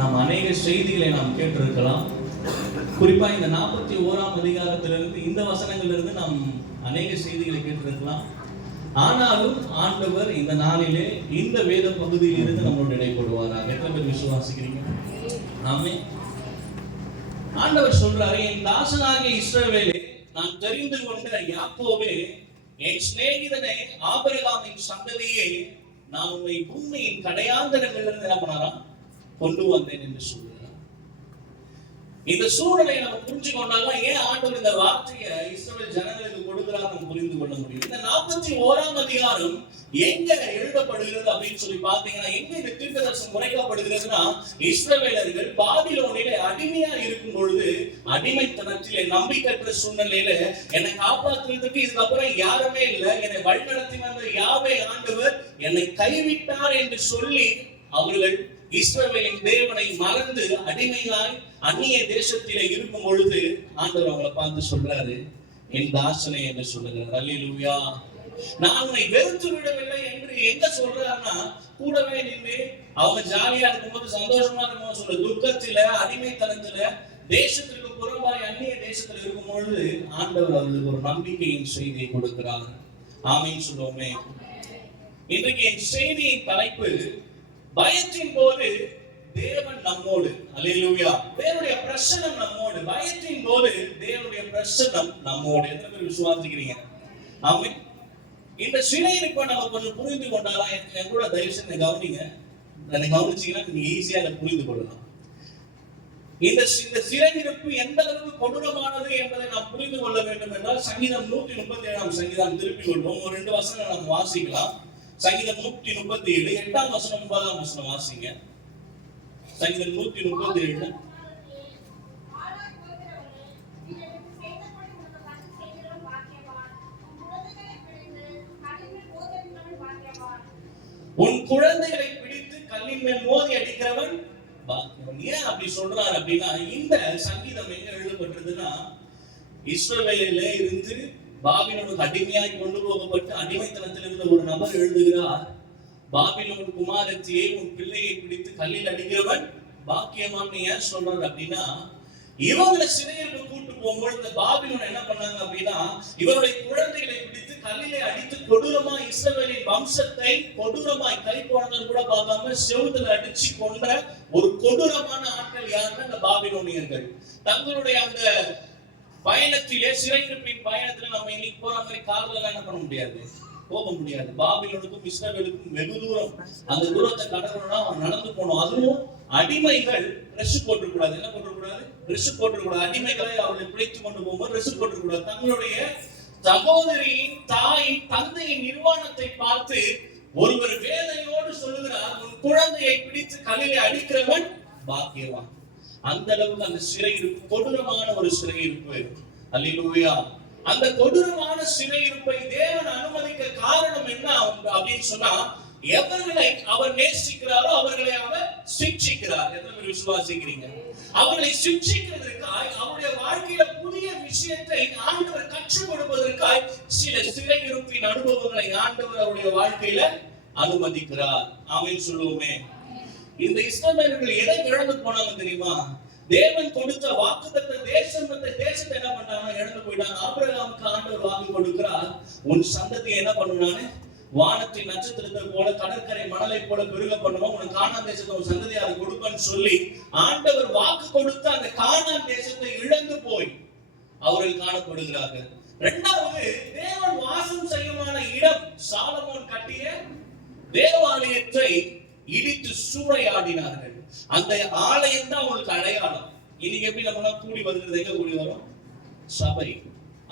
நாம் அநேக செய்திகளை நாம் கேட்டிருக்கலாம். குறிப்பா இந்த 41ஆம் அதிகாரத்திலிருந்து இந்த வசனங்களிலிருந்து நாம் அநேக செய்திகளை கேட்டிருக்கலாம். ஆனாலும் ஆண்டவர் இந்த நாளிலே இந்த வேத பகுதியில் இருந்து நம்மளோட இடைப்படுவாராக. எத்தனை பேர் விசுவாசிக்கிறீங்க? ஆமென். ஆண்டவர் சொல்றாரு, என் தாசனாகிய இஸ்ரவேலே, நான் தெரிந்து கொண்ட யாக்கோபே, என் சிநேகிதனே ஆபிரகாமின் சந்ததியே, நான் உன்னை பூமியின் கடையாந்தரங்களிலிருந்து என்ன பண்ணாராம் கொண்டு வந்தேன் என்று சொல்லுகிறார். இந்த சூழலை நம்ம புரிஞ்சு கொண்டாதான் ஏன் ஆண்டவர் இந்த வார்த்தையை இஸ்ரவேல் ஜனங்களுக்கு கொடுக்கிறார் நம்ம புரிந்து கொள்ள முடியும். இந்த 41ஆம் அதிகாரம் எங்க எழுதப்படுகிறது அப்படின்னு சொல்லி பாத்தீங்கன்னா, எங்க இந்த தீர்க்கதரிசனம் உரைக்கப்படுகிறதுனா, இஸ்ரவேலர்கள் பாபிலோனிலே அடிமையா இருக்கும் பொழுது, அடிமைத்தனத்திலே நம்பிக்கையற்ற சூழ்நிலையில என்னை காப்பாற்றுவதற்கு இதுக்கப்புறம் யாருமே இல்லை, என்னை வழிநடத்தி வந்த யாவே ஆண்டவர் என்னை கைவிட்டார் என்று சொல்லி அவர்கள் இஸ்ரவேலின் தேவனை மறந்து அடிமையாய் அந்நிய தேசத்திலே இருக்கும் பொழுது ஆண்டவர் அவங்களை பார்த்து சொல்றாரு, என் தாசனே என்று சொல்லுகிறார். அல்லேலூயா. நான் உன்னை வெறுத்து விடவில்லை என்று எங்க சொல்றாருன்னா, கூடவே நின்று அவங்க ஜாலியா இருக்கும்போது, சந்தோஷமா இருக்கும்போது சொல்ற, துக்கத்தில அடிமைத்தனத்துல தேசத்திற்கு புறம்பாய் அந்நிய தேசத்துல இருக்கும் பொழுது ஆண்டவர் அவர்களுக்கு ஒரு நம்பிக்கையின் செய்தியை கொடுக்கிறார். ஆமீன் சொல்லுவோமே. இன்றைக்கு என் செய்தியின் தலைப்பு, பயத்தின் போது தேவன் நம்மோடு. அல்லேலூயா. தேவனுடைய பிரசன்னம் நம்மோடு. பயத்தின் போது தேவனுடைய பிரசன்னம் நம்மோடு. எத்தனை பேர் விசுவாசிக்கிறீங்க? ஆமென். இந்த சிறையிருப்பை நம்ம கொஞ்சம் புரிந்து கொண்டாதான், என் கூட தயவு செஞ்சு கவனிங்க. கவனிச்சீங்கன்னா நீங்க ஈஸியா அதை புரிந்து கொள்ளலாம். இந்த சிறையிருப்பு எந்த அளவுக்கு கொடூரமானது என்பதை நாம் புரிந்து கொள்ள வேண்டும் என்றால், சங்கீதம் 137ஆம் சங்கீதம் திருப்பி கொள்வோம். ஒரு 2 வசனங்கள் நம்ம வாசிக்கலாம். சங்கீதம் 137 8ஆம் வசனம் 9ஆம் வசனம் வாசிங்க. சங்கீதம் 137. உன் குழந்தைகளை பிடித்து கல்லின் மேல் மோதி அடிக்கிறவன் பாக்கியவான். ஏன் அப்படி சொல்றாரு அப்படின்னா, இந்த சங்கீதம் எங்க எழுதப்பட்டிருக்குன்னா, இஸ்ரவேலிலே இருந்து பாபிலோனுக்கு அடிமையாய் கொண்டு போகப்பட்டு அடிமைத்தனத்தில் இருந்த ஒரு நபர் எழுதுகிறார், பாபிலோன் குமாரத்தியை, உன் பிள்ளையை பிடித்து கல்லில் அடிக்கிறவன் பாக்கியவான். ஏன் சொல்றாரு அப்படின்னா, இவங்களை சிறையில் கூட்டு போகும்போது இந்த பாபிலோன் என்ன பண்ணாங்க அப்படின்னா, இவருடைய குழந்தைகளை பிடித்து கல்லிலே அடித்து கொடூரமாய் இஸ்ரவேலின் வம்சத்தை கொடூரமாய் கை போனதை கூட பார்க்காம செவுத்துல அடிச்சு கொண்ட ஒரு கொடூரமான ஆட்கள் யாருன்னா இந்த பாபிலோனியர்கள். தங்களுடைய அந்த பயணத்திலே, சிறையிருப்பின் பயணத்துல நம்ம இன்னைக்கு போற மாதிரி கார்ல என்ன பண்ண முடியாது, போக முடியாது. பாபிலோனுக்கும் இஸ்ரவேலுக்கும் வெகு தூரம். அந்த தூரத்தை கடக்கணும்னா அவன் நடந்து போகணும். அதுவும் அடிமைகள் ட்ரெஸ் போட்டுக்கூடாது. என்ன போட்டுக்கூடாது? ட்ரெஸ் போட்டுக்கூடாது. அடிமைகளை அவர்களை பிடித்து கொண்டு போகும்போது ட்ரெஸ் போட்டுக்கூடாது. தங்களுடைய சகோதரியின் தாய் தந்தையின் நிர்வாணத்தை பார்த்து ஒருவர் வேதனையோடு சொல்லுகிறார், உன் குழந்தையை பிடித்து கல்லிலே அடிக்கிறவன் பாக்கியவான். அந்த அளவுக்கு அந்த சிறையிருப்பு கொடூரமான ஒரு சிறையிருப்பு. அல்லேலூயா. அந்த கொடூரமான சிறையிருப்பை தேவன் அனுமதிக்க காரணம் என்ன அப்படின்னு சொன்னா, எவர்களை அவர் நேசிக்கிறாரோ அவர்களை அவர் சிக்ஷிக்கிறார். எத்தனை பேர் விசுவாசிக்கிறீங்க? அவர்களை சிக்ஷிக்கிறதற்காய், அவருடைய வாழ்க்கையில புதிய விஷயத்தை ஆண்டவர் கற்றுக் கொடுப்பதற்காய் சில சிறையிருப்பின் அனுபவங்களை ஆண்டவர் அவருடைய வாழ்க்கையில அனுமதிக்கிறார். ஆமென் சொல்லுவோமே. இந்த இஸ்ரவேலர்கள் எதை இழந்து போனாங்க தெரியுமா? தேவன் கொடுத்த வாக்குத்தத்த தேசத்தை என்ன பண்ணாங்க? இழந்து போயிட்டாங்க. ஆபிரகாமுக்கு ஆண்டவர் வாக்கு கொடுக்கிறார், உன் சந்ததியை என்ன பண்ணுனானு, வானத்தின் நட்சத்திரத்தை போல கடற்கரை மணலை போல பெருக பண்ணுவோம், உனக்கு கானான் தேசத்தை ஒரு சந்ததியாக கொடுப்பேன்னு சொல்லி ஆண்டவர் வாக்கு கொடுத்த அந்த கானான் தேசத்தை இழந்து போய் அவர்கள் காணப்படுகிறார்கள். இரண்டாவது, தேவன் வாசம் செய்யுமான இடம், சாலமோன் கட்டிய தேவாலயத்தை இடித்து சூறையாடினார்கள். அந்த ஆலயம் தான் உங்களுக்கு அடையாளம். இன்னைக்கு எப்படி நம்ம கூடி வருகிறது? எங்க கூடி வரும்? சபை.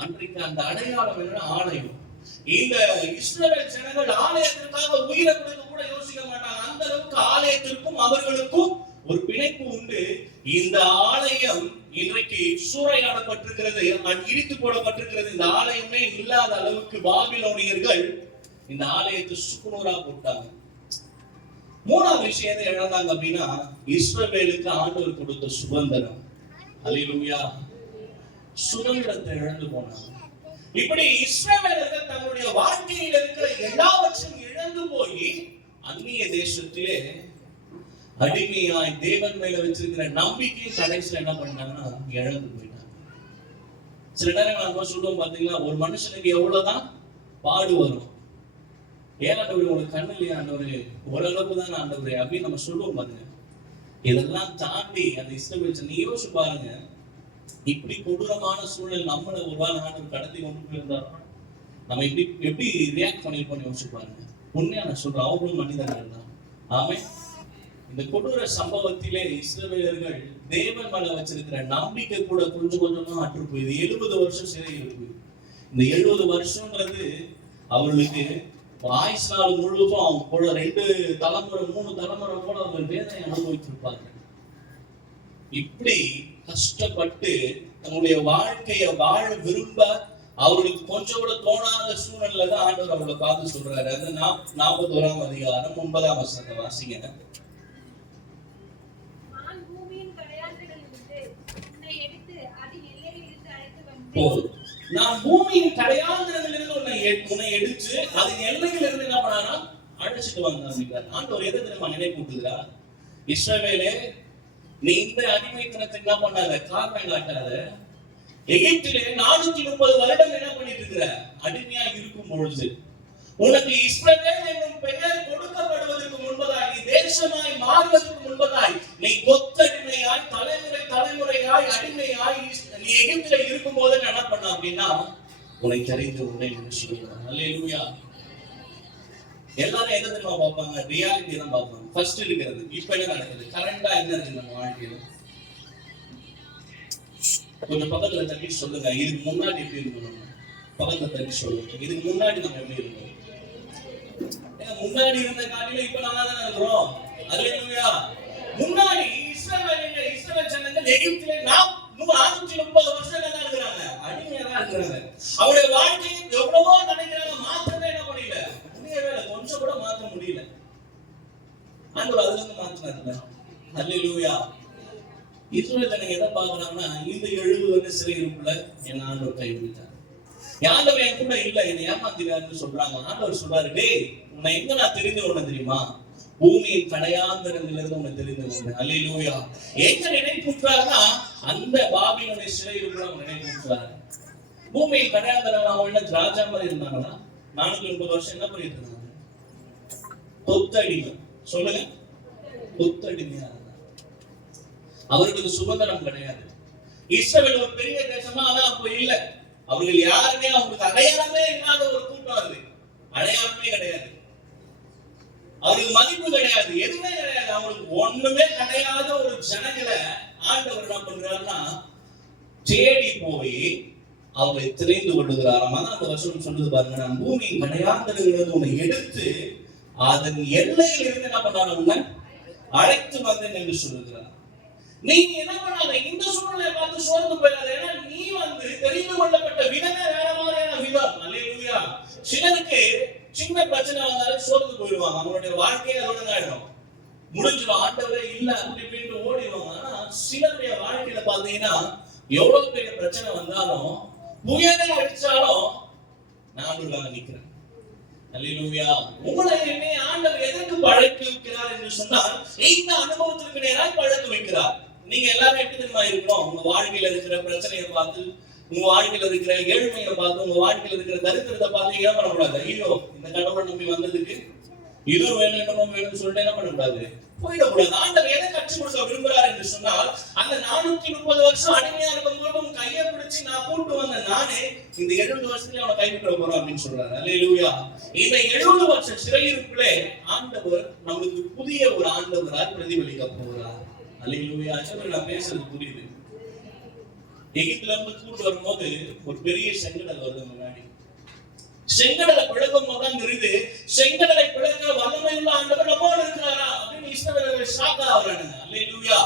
அன்றைக்கு அந்த அடையாளம் என்னன்னா ஆலயம். இந்த இஸ்ரவேல் ஜனங்கள் ஆலயத்திற்காக உயிரை கொடுக்க கூட யோசிக்க மாட்டாங்க. அந்த அளவுக்கு ஆலயத்திற்கும் அவர்களுக்கும் ஒரு பிணைப்பு உண்டு. இந்த ஆலயம் இன்றைக்கு சூறையாடப்பட்டிருக்கிறது, இடித்து போடப்பட்டிருக்கிறது. இந்த ஆலயமே இல்லாத அளவுக்கு பாபிலோனியர்கள் இந்த ஆலயத்தை சுக்குநூறா போட்டாங்க. மூணாவது விஷயம் இழந்தாங்க அப்படின்னா, இஸ்ரவேலுக்கு ஆண்டவர் கொடுத்த சுதந்திரம். அல்லேலூயா. சுதந்திரத்தை இழந்து போனாங்க. இப்படி இஸ்ரவேலர்கள் தங்களுடைய வாழ்க்கையில் இருக்கிற எல்லாவற்றையும் இழந்து போய் அந்நிய தேசத்திலே அடிமையாய் தேவன் மேல வச்சிருக்கிற நம்பிக்கையை கடைசியில என்ன பண்ணாங்கன்னா இழந்து போயிட்டாங்க. சில நேரங்கள் நம்ம சொல்லுவோம் பாத்தீங்களா, ஒரு மனுஷனுக்கு எவ்வளவுதான் பாடு வரும், ஏன் ஆண்டவரே உங்களுக்கு கண்ணு இல்லையா ஆண்டவரே, ஓரளவுக்கு தான் ஆண்டவரே அப்படின்னு நம்ம சொல்லுவோம் பாருங்க. இதெல்லாம் தாண்டி அந்த இஸ்ரவேல், நீ யோசிச்சு பாருங்க, இப்படி கொடூரமான சூழல் நம்மளை ஒரு வாரம் ஆண்டவர் கடத்தி கொண்டு போயிருந்தாரோ நம்ம எப்படி ரியாக்ட் பண்ணிருப்போம் யோசிச்சு பாருங்க. உண்மையா நான் சொல்றேன், அவங்களும் மனிதர்கள் தான். ஆமே, இந்த கொடூர சம்பவத்திலே இஸ்ரவேலர்கள் தேவன் மேல வச்சிருக்கிற நம்பிக்கை கூட கொஞ்சம் கொஞ்சமா அற்று போயிது. 70 வருஷம் சிறை இருக்கு. இந்த 70 வருஷம்ன்றது அவர்களுக்கு ஆயுஷ் நாள் முழுவதும் அவங்க கூட 2 தலைமுறை 3 தலைமுறை கூட அவர்கள் வேதனை அனுபவித்திருப்பாங்க. இப்படி கஷ்டப்பட்டு தன்னுடைய வாழ்க்கையை வாழ விரும்ப அவர்களுக்கு கொஞ்சம் கூட தோணாத சூழ்நிலை தான் ஆண்டவர் அவங்களை பார்த்து சொல்றாரு. அந்த 41ஆம் அதிகாரம் 9ஆம் வசனத்தை வாசிங்க. நான் பூமியின் கடையாந்திரங்களிலிருந்து உன்னை எடுத்து அதன் எல்லையிலிருந்து என்ன பண்ணாரா அழைச்சிட்டு வந்தான். ஆண்டவர் எதை தெரியுமா நினைப்பூட்டுகிறார், இஸ்ரவேலே நீ இந்த அடிமைத்தனத்தை என்ன பண்ணாத, காரணம் காட்டாத. எகிப்திலே 430 வருடம் என்ன பண்ணிட்டு இருக்கிற, அடிமையா இருக்கும் பொழுது உனக்கு இஸ்ரவேல் என்னும் பெயர் கொடுக்கப்படுவதற்கு முன்பதாய், நீ தேசமாய் மாறுவதற்கு முன்பதாய், நீ கொத்தடிமையாய் தலைமுறையாய் அடிமையாய் நீ எகிப்தில இருக்கும் போது என்ன பண்ண அப்படின்னா உன்னை தெரிந்து உன்னை சொல்லுகிறார். அல்லேலூயா. எல்லாரும் எதை தெரியுமா பார்ப்பாங்க, ரியாலிட்டி தான் பார்ப்பாங்க. ஃபர்ஸ்ட் இருக்கிறது இப்ப என்ன நடக்குது, கரண்டா என்ன இருக்கு நம்ம வாழ்க்கையில. கொஞ்சம் பக்கத்துல தட்டி சொல்லுங்க, இதுக்கு முன்னாடி எப்படி இருக்கணும், பக்கத்துல தட்டி சொல்லுங்க, இதுக்கு முன்னாடி நம்ம எப்படி இருக்கணும். முன்னாடி இருந்த காலையில இப்ப நல்லா தான் இருக்கிறோம். அல்லேலூயா. முன்னாடி இஸ்ரவேல் ஜனங்கள் எகிப்திலே 430 வருஷங்கள் தான் இருக்கிறாங்க, அடிமையா தான் இருக்கிறாங்க. அவருடைய வாழ்க்கை எவ்வளவோ நினைக்கிறாங்க, மாற்றமே என்ன பண்ணல, முடியவே இல்லை, கொஞ்சம் கூட மாற்ற முடியல. ஆண்டவர் அதுல இருந்து மாற்றினார்ல. அல்லேலூயா. இஸ்ரவேல் ஜனங்க எதை பாக்குறாங்கன்னா, இந்த 70 வருட சிறை இருக்குள்ள என் ஆண்டவர் கைவிட்டார், ஆண்டவர் என் கூட இல்ல, என்னை ஏமாத்தினார்னு சொல்றாங்க. ஆண்டவர் சொல்றாரு, டேய் உன்னை எங்க நான் தெரிந்து கொள்ள தெரியுமா, பூமியின் கடையாந்தரங்களிலிருந்து உன்னை தெரிந்து கொண்டேன். அல்லேலூயா. எங்க நினைப்பூற்றாருன்னா அந்த பாபிலோனிய சிறை இருக்குள்ள அவங்க நினைப்பூற்றாரு. பூமியின் கடையாந்தரம் அவங்க என்ன ராஜா மாதிரி இருந்தாங்கன்னா 430 வருஷம் என்ன பண்ணிட்டு இருந்தாங்க, கொத்தடிமை. சொல்லுங்க, கொத்தடிமையா இருந்தாங்க. அவர்களுக்கு சுதந்திரம் கிடையாது. இஸ்ரவேல் ஒரு பெரிய தேசமா, ஆனா அப்ப இல்ல. அவர்கள் யாருமே அவங்களுக்கு அடையாளமே இல்லாத ஒரு கூட்டம். அது அடையாளமே கிடையாது, அவருக்கு மதிப்பு கிடையாது, எதுவுமே கிடையாது, அவங்களுக்கு ஒண்ணுமே கிடையாத ஒரு ஜனங்களை ஆண்டவர் என்ன பண்றாருன்னா தேடி போய் அவரை தெரிந்து கொள்ளுகிறாராம். அந்த வருஷம் சொல்லுது பாருங்க, நான் பூமியின் கடையாந்தரங்களிலிருந்து உன்னை எடுத்து அதன் எல்லையில் இருந்து என்ன பண்ணாரு, உன்னை அழைத்து வந்தேன் என்று சொல்லுகிறார். நீங்க என்ன பண்ணாத, இந்த சூழ்நிலையை பார்த்து சோர்ந்து போயிடாத. ஏன்னா நீ தெரிந்து கொள்ளப்பட்ட விதமே வேற மாதிரியான விதம். அல்லேலூயா. சிலருக்கு சின்ன பிரச்சனை வந்தாலும் சோர்ந்து போயிடுவாங்க, அவங்களுடைய வாழ்க்கையை ஒழுங்காயிடும், முடிஞ்சிடும், ஆண்டவரே இல்ல அப்படி இப்படின்னு ஓடிடுவாங்க. ஆனா சிலருடைய வாழ்க்கையில பாத்தீங்கன்னா எவ்வளவு பெரிய பிரச்சனை வந்தாலும் புயலே அடிச்சாலும் நான் ஆண்டவருக்காக நிக்கிறேன். அல்லேலூயா. உங்களை என்னை ஆண்டவர் எதற்கு பழக்கி வைக்கிறார் என்று சொன்னால், இந்த அனுபவத்திற்கு நேராக பழக்க வைக்கிறார். நீங்க எல்லாரும் எப்படி தெரியுமா இருக்கணும், உங்க வாழ்க்கையில இருக்கிற பிரச்சனையை பார்த்து, உங்க வாழ்க்கையில இருக்கிற ஏழ்மையை பார்த்து, உங்க வாழ்க்கையில இருக்கிற தரித்திரத்தை பார்த்து என்ன பண்ணக்கூடாது, ஐயோ இந்த கடவுளை நம்பி வந்ததுக்கு இது வேணும் என்னமோ வேணும்னு சொல்லிட்டு என்ன பண்ணக்கூடாது, போயிடக்கூடாது. ஆண்டவர் எதை கற்றுக் கொடுக்க விரும்புகிறார் என்று சொன்னால், அந்த 430 வருஷம் அடிமையா இருக்கும் போது உன் கையை பிடிச்சு நான் கூட்டு வந்த நானே இந்த 70 வருஷத்துல அவனை கைவிட்ட போறோம் அப்படின்னு சொல்றாரு. அல்லேலூயா. இந்த 70 வருஷம் சிறையிருப்புலே ஆண்டவர் நம்மளுக்கு புதிய ஒரு ஆண்டவரால் பிரதிபலிக்க போகிறார். அல்லேலூயா. நான் பேசுறது புரியுது. எகிப்துல இருந்து கூட்டு வரும்போது ஒரு பெரிய செங்கடல் வருது முன்னாடி. செங்கடலை பிளக்கும் போதுதான் தெரியுது, செங்கடலை பிளக்கிற வல்லமையுள்ள ஆண்டவர் நம்மோடு இருக்கிறாரா அப்படின்னு இஸ்ரவேலர்கள் ஷாக் ஆகுறாங்க. அல்லேலூயா.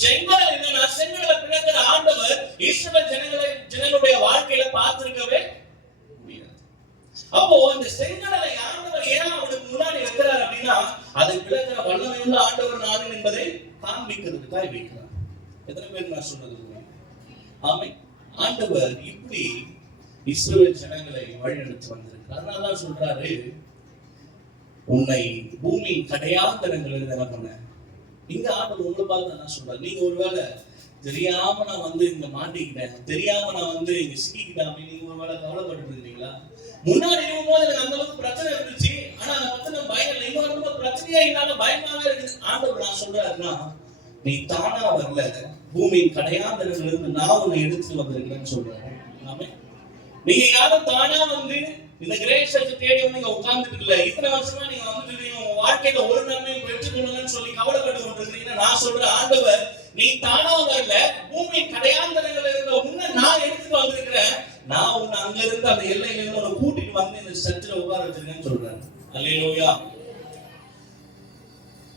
செங்கடல் என்னன்னா, செங்கடலை பிளக்கிற ஆண்டவர் இஸ்ரவேல் ஜனங்களுடைய வாழ்க்கையில பார்த்திருக்கவே முடியாது. அப்போ இந்த செங்கடலை ஆண்டவர் ஏன் அவனுக்கு முன்னாடி வைக்கிறார் அப்படின்னா, அதை பிளக்கிற வல்லமையுள்ள ஆண்டவர் நான் என்பதை காண்பிக்கிறதுக்காக வைக்கிறார். எத்தனை பேர் நான் சொல்றது? ஆமை. ஆண்டவர் இப்படி இஸ்ரவேல் ஜனங்களை வழிநடத்தி வந்திருக்கிறார். அதனாலதான் சொல்றாரு, உன்னை பூமியின் கடையாந்தரங்களிலிருந்து என்ன பண்ண இங்க ஆண்டவர் உங்களை பார்த்து என்ன சொல்றாரு, நீங்க ஒருவேளை தெரியாம நான் வந்து இங்க மாட்டிக்கிட்டேன், தெரியாம நான் வந்து இங்க சிக்கிக்கிட்டேன் அப்படின்னு நீங்க ஒருவேளை கவலைப்பட்டு இருக்கீங்களா? முன்னாடி இருக்கும்போது எனக்கு அந்த அளவுக்கு பிரச்சனை இருந்துச்சு, ஆனா அதை பத்தி நான் பயம் இல்லை. இன்னும் ரொம்ப பிரச்சனையா இல்லாம பயமாக இருக்குது. ஆண்டவர் நான் சொல்றாருன்னா, நீ தானா வரல, பூமியின் கடையாந்தரத்துல இருந்து நான் உன்னை எடுத்துட்டு வந்திருக்கிறேன்னு சொல்றாரு. ஆமே. நீங்க யாரும் தானா வந்து இந்த கிரேஸ் தேடி வந்து நீங்க உட்கார்ந்துட்டு இல்ல. இத்தனை வருஷமா நீங்க வந்துட்டு இருக்கீங்க, உங்க வாழ்க்கையில ஒரு நன்மையும் பெற்றுக்கொள்ளுங்கன்னு சொல்லி கவலைப்பட்டு கொண்டிருக்கீங்கன்னா நான் சொல்றேன், ஆண்டவர் நீ தானா வரல, பூமியின் கடையாந்தரங்கள்ல இருந்த உன்னை நான் எடுத்துட்டு வந்திருக்கிறேன். நான் உன்னை அங்க இருந்து அந்த எல்லையில இருந்து உன்னை கூட்டிட்டு வந்து இந்த சர்ச்சில் உட்கார வச்சிருக்கேன்னு சொல்றேன். அல்லேலூயா.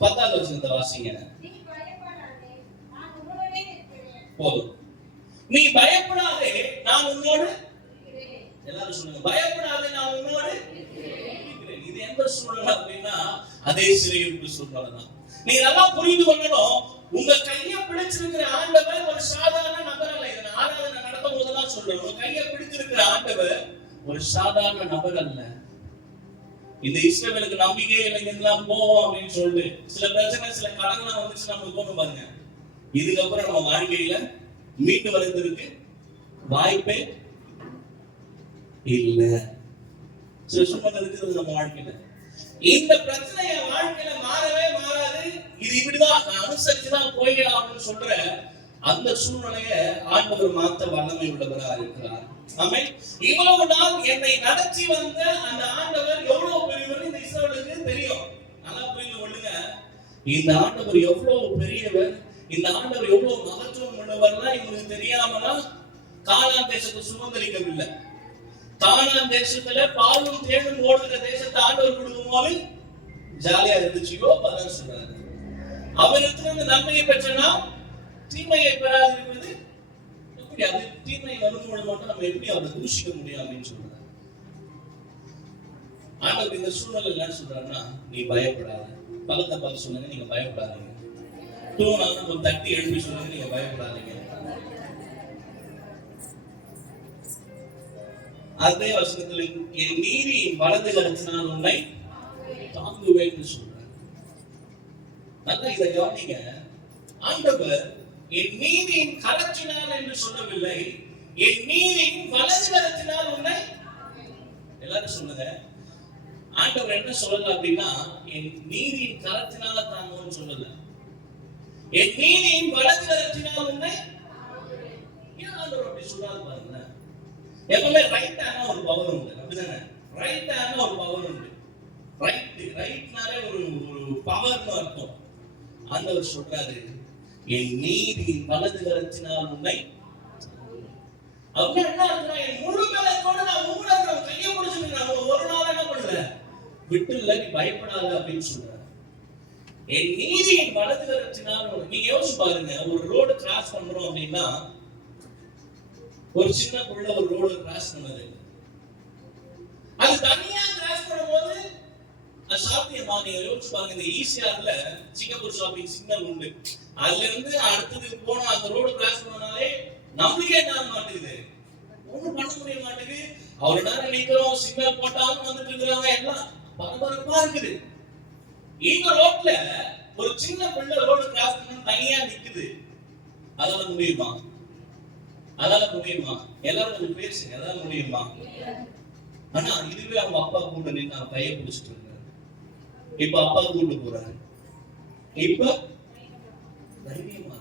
10வது வசனத்தை வாசிங்க. போதும். நீ பயப்படாதே, நான் உன்னோடு. எல்லாரும் சொல்லுங்க, பயப்படாதே, நான் உன்னோடு இருக்கிறேன். இது எந்த சூழ்நிலை அப்படின்னா அதே சிறையிருப்பு சூழ்நிலை தான். நீ நல்லா புரிந்து கொள்ளணும், உங்க கையை பிடிச்சிருக்கிற ஆண்டவர் ஒரு சாதாரண நபர் அல்ல. இதை ஆராதனை நடத்தும் போதெல்லாம் சொல்றேன், உங்க கையை பிடிச்சிருக்கிற ஆண்டவர் ஒரு சாதாரண நபர் அல்ல. இந்த இஸ்ரவேலுக்கு நம்பிக்கையே இல்லைங்கலாம் போவோம் அப்படின்னு சொல்லிட்டு சில பிரச்சனை சில கடன்லாம் வந்துச்சு நம்ம போக பாருங்க, இதுக்கப்புறம் நம்ம வாழ்க்கையில மீட்டு வருவதற்கு வாய்ப்பே இல்ல. சில சூழ்நிலை இருக்குது நம்ம வாழ்க்கையில. இந்த பிரச்சனை என் வாழ்க்கையில மாறவே மாறாது, இது இப்படிதான் நான் அனுசரிச்சுதான் போயிடே அப்படின்னு சொல்ற அந்த சூழ்நிலைய ஆண்டவர் மாத்த வல்லமை உள்ளவராக இருக்கிறார். ஆமென். இவ்வளவு நாள் என்னை நடத்தி வந்த அந்த ஆண்டவர் எவ்வளவு பெரியவர் இந்த இஸ்ரவேலுக்கு தெரியும். நல்லா புரிந்து கொள்ளுங்க, இந்த ஆண்டவர் எவ்வளவு பெரியவர், இந்த ஆண்டவர் எவ்வளவு மகத்துவம் உள்ளவர்லாம் இவங்களுக்கு தெரியாமனா கானான் தேசத்தை சுதந்திரிக்கவில்லை. கானான் தேசத்துல பாலும் தேனும் ஓடுகிற தேசத்தை ஆண்டவர் கொடுக்கும் போது ஜாலியா இருந்துச்சுயோ அதான் சொல்றாரு. அவருக்கு நன்மையை பெற்றனா தீமையை பெறாதிருப்பது எப்படி? அது தீமை வரும்போது மட்டும் நம்ம எப்படி அவரை தூஷிக்க முடியும் அப்படின்னு சொல்றாரு. ஆண்டவர் இந்த சூழ்நிலை என்ன சொல்றாருன்னா, நீ பயப்படாத. பக்கத்தை பார்த்து சொல்லுங்க, நீங்க பயப்படாதீங்க. தூணான ஒரு தட்டி எழுப்பி சொல்லுங்க, நீங்க பயப்படாதீங்க. அதே வசனத்தில் என் நீதியின் வலது கரத்தினால் உன்னை தாங்குவேன் சொல்றார். நல்லா இதை கவனிங்க, ஆண்டவர் என் நீதியின் கரத்தினால் என்று சொல்லவில்லை, என் நீதியின் வலது கரத்தினால் உன்னை. எல்லாரும் சொல்லுங்க, ஆண்டவர் என்ன சொல்லல அப்படின்னா என் நீதியின் கரத்தினால தாங்குவோம்னு சொல்லல, என் நீதியின் வலது கரத்தினால் உன்னை. ஏன் ஆண்டவர் அப்படி சொல்லாது பாருங்க. எப்பவுமே ரைட்டான ஒரு பவர் உண்டு, அப்படிதானே? ரைட்டான ஒரு பவர் உண்டு. ரைட்னாலே ஒரு பவர்னு அர்த்தம். ஆண்டவர் சொல்றாரு, என் நீதியின் வலது கரத்தினால் உன்னை. அப்படின்னா என்ன அர்த்தம்? என் முழு பலத்தோட நான் உங்களை கையை பிடிச்சிட்டு நான் ஒரு நாள் என்ன பண்ணல விட்டு இல்ல, நீ பயப்படாத அப்படின்னு சொல்றாரு. என் நீதியின் வலது கரத்தினால். நீங்க யோசிச்சு பாருங்க, ஒரு ரோடு கிராஸ் பண்றோம் அப்படின்னா ஒரு சின்ன புள்ள ஒரு ரோடு கிராஸ் பண்ணது, அது தனியா கிராஸ் பண்ணும்போது அது சாத்தியமா? நீங்க யோசிச்சு பாருங்க, இந்த ஈசிஆர்ல சிங்கப்பூர் ஷாப்பிங் சிக்னல் உண்டு, அதுல இருந்து அடுத்ததுக்கு போனா அந்த ரோடு கிராஸ் பண்ணனாலே நம்பிக்கை என்ன மாட்டேங்குது, ஒண்ணும் பண்ண முடிய மாட்டேங்குது. அவ்வளவு நேரம் நிக்கிறோம், சிக்னல் போட்டாலும் வந்துட்டு இருக்கிறாங்க, எல்லாம் பரபரப்பா இருக்குது. இந்த ரோட்ல ஒரு சின்ன பிள்ளை ரோடு கிராஸ் பண்ண தனியா நிக்குது, அதால முடியுமா? அதால முடியுமா? எல்லாரும் கொஞ்சம் பேசுங்க, அதால முடியுமா? ஆனா இதுவே அவங்க அப்பா கூட நின்று கையை பிடிச்சிட்டு இருக்காரு. இப்ப அப்பா கூட்டு போறாரு, இப்ப தைரியமா.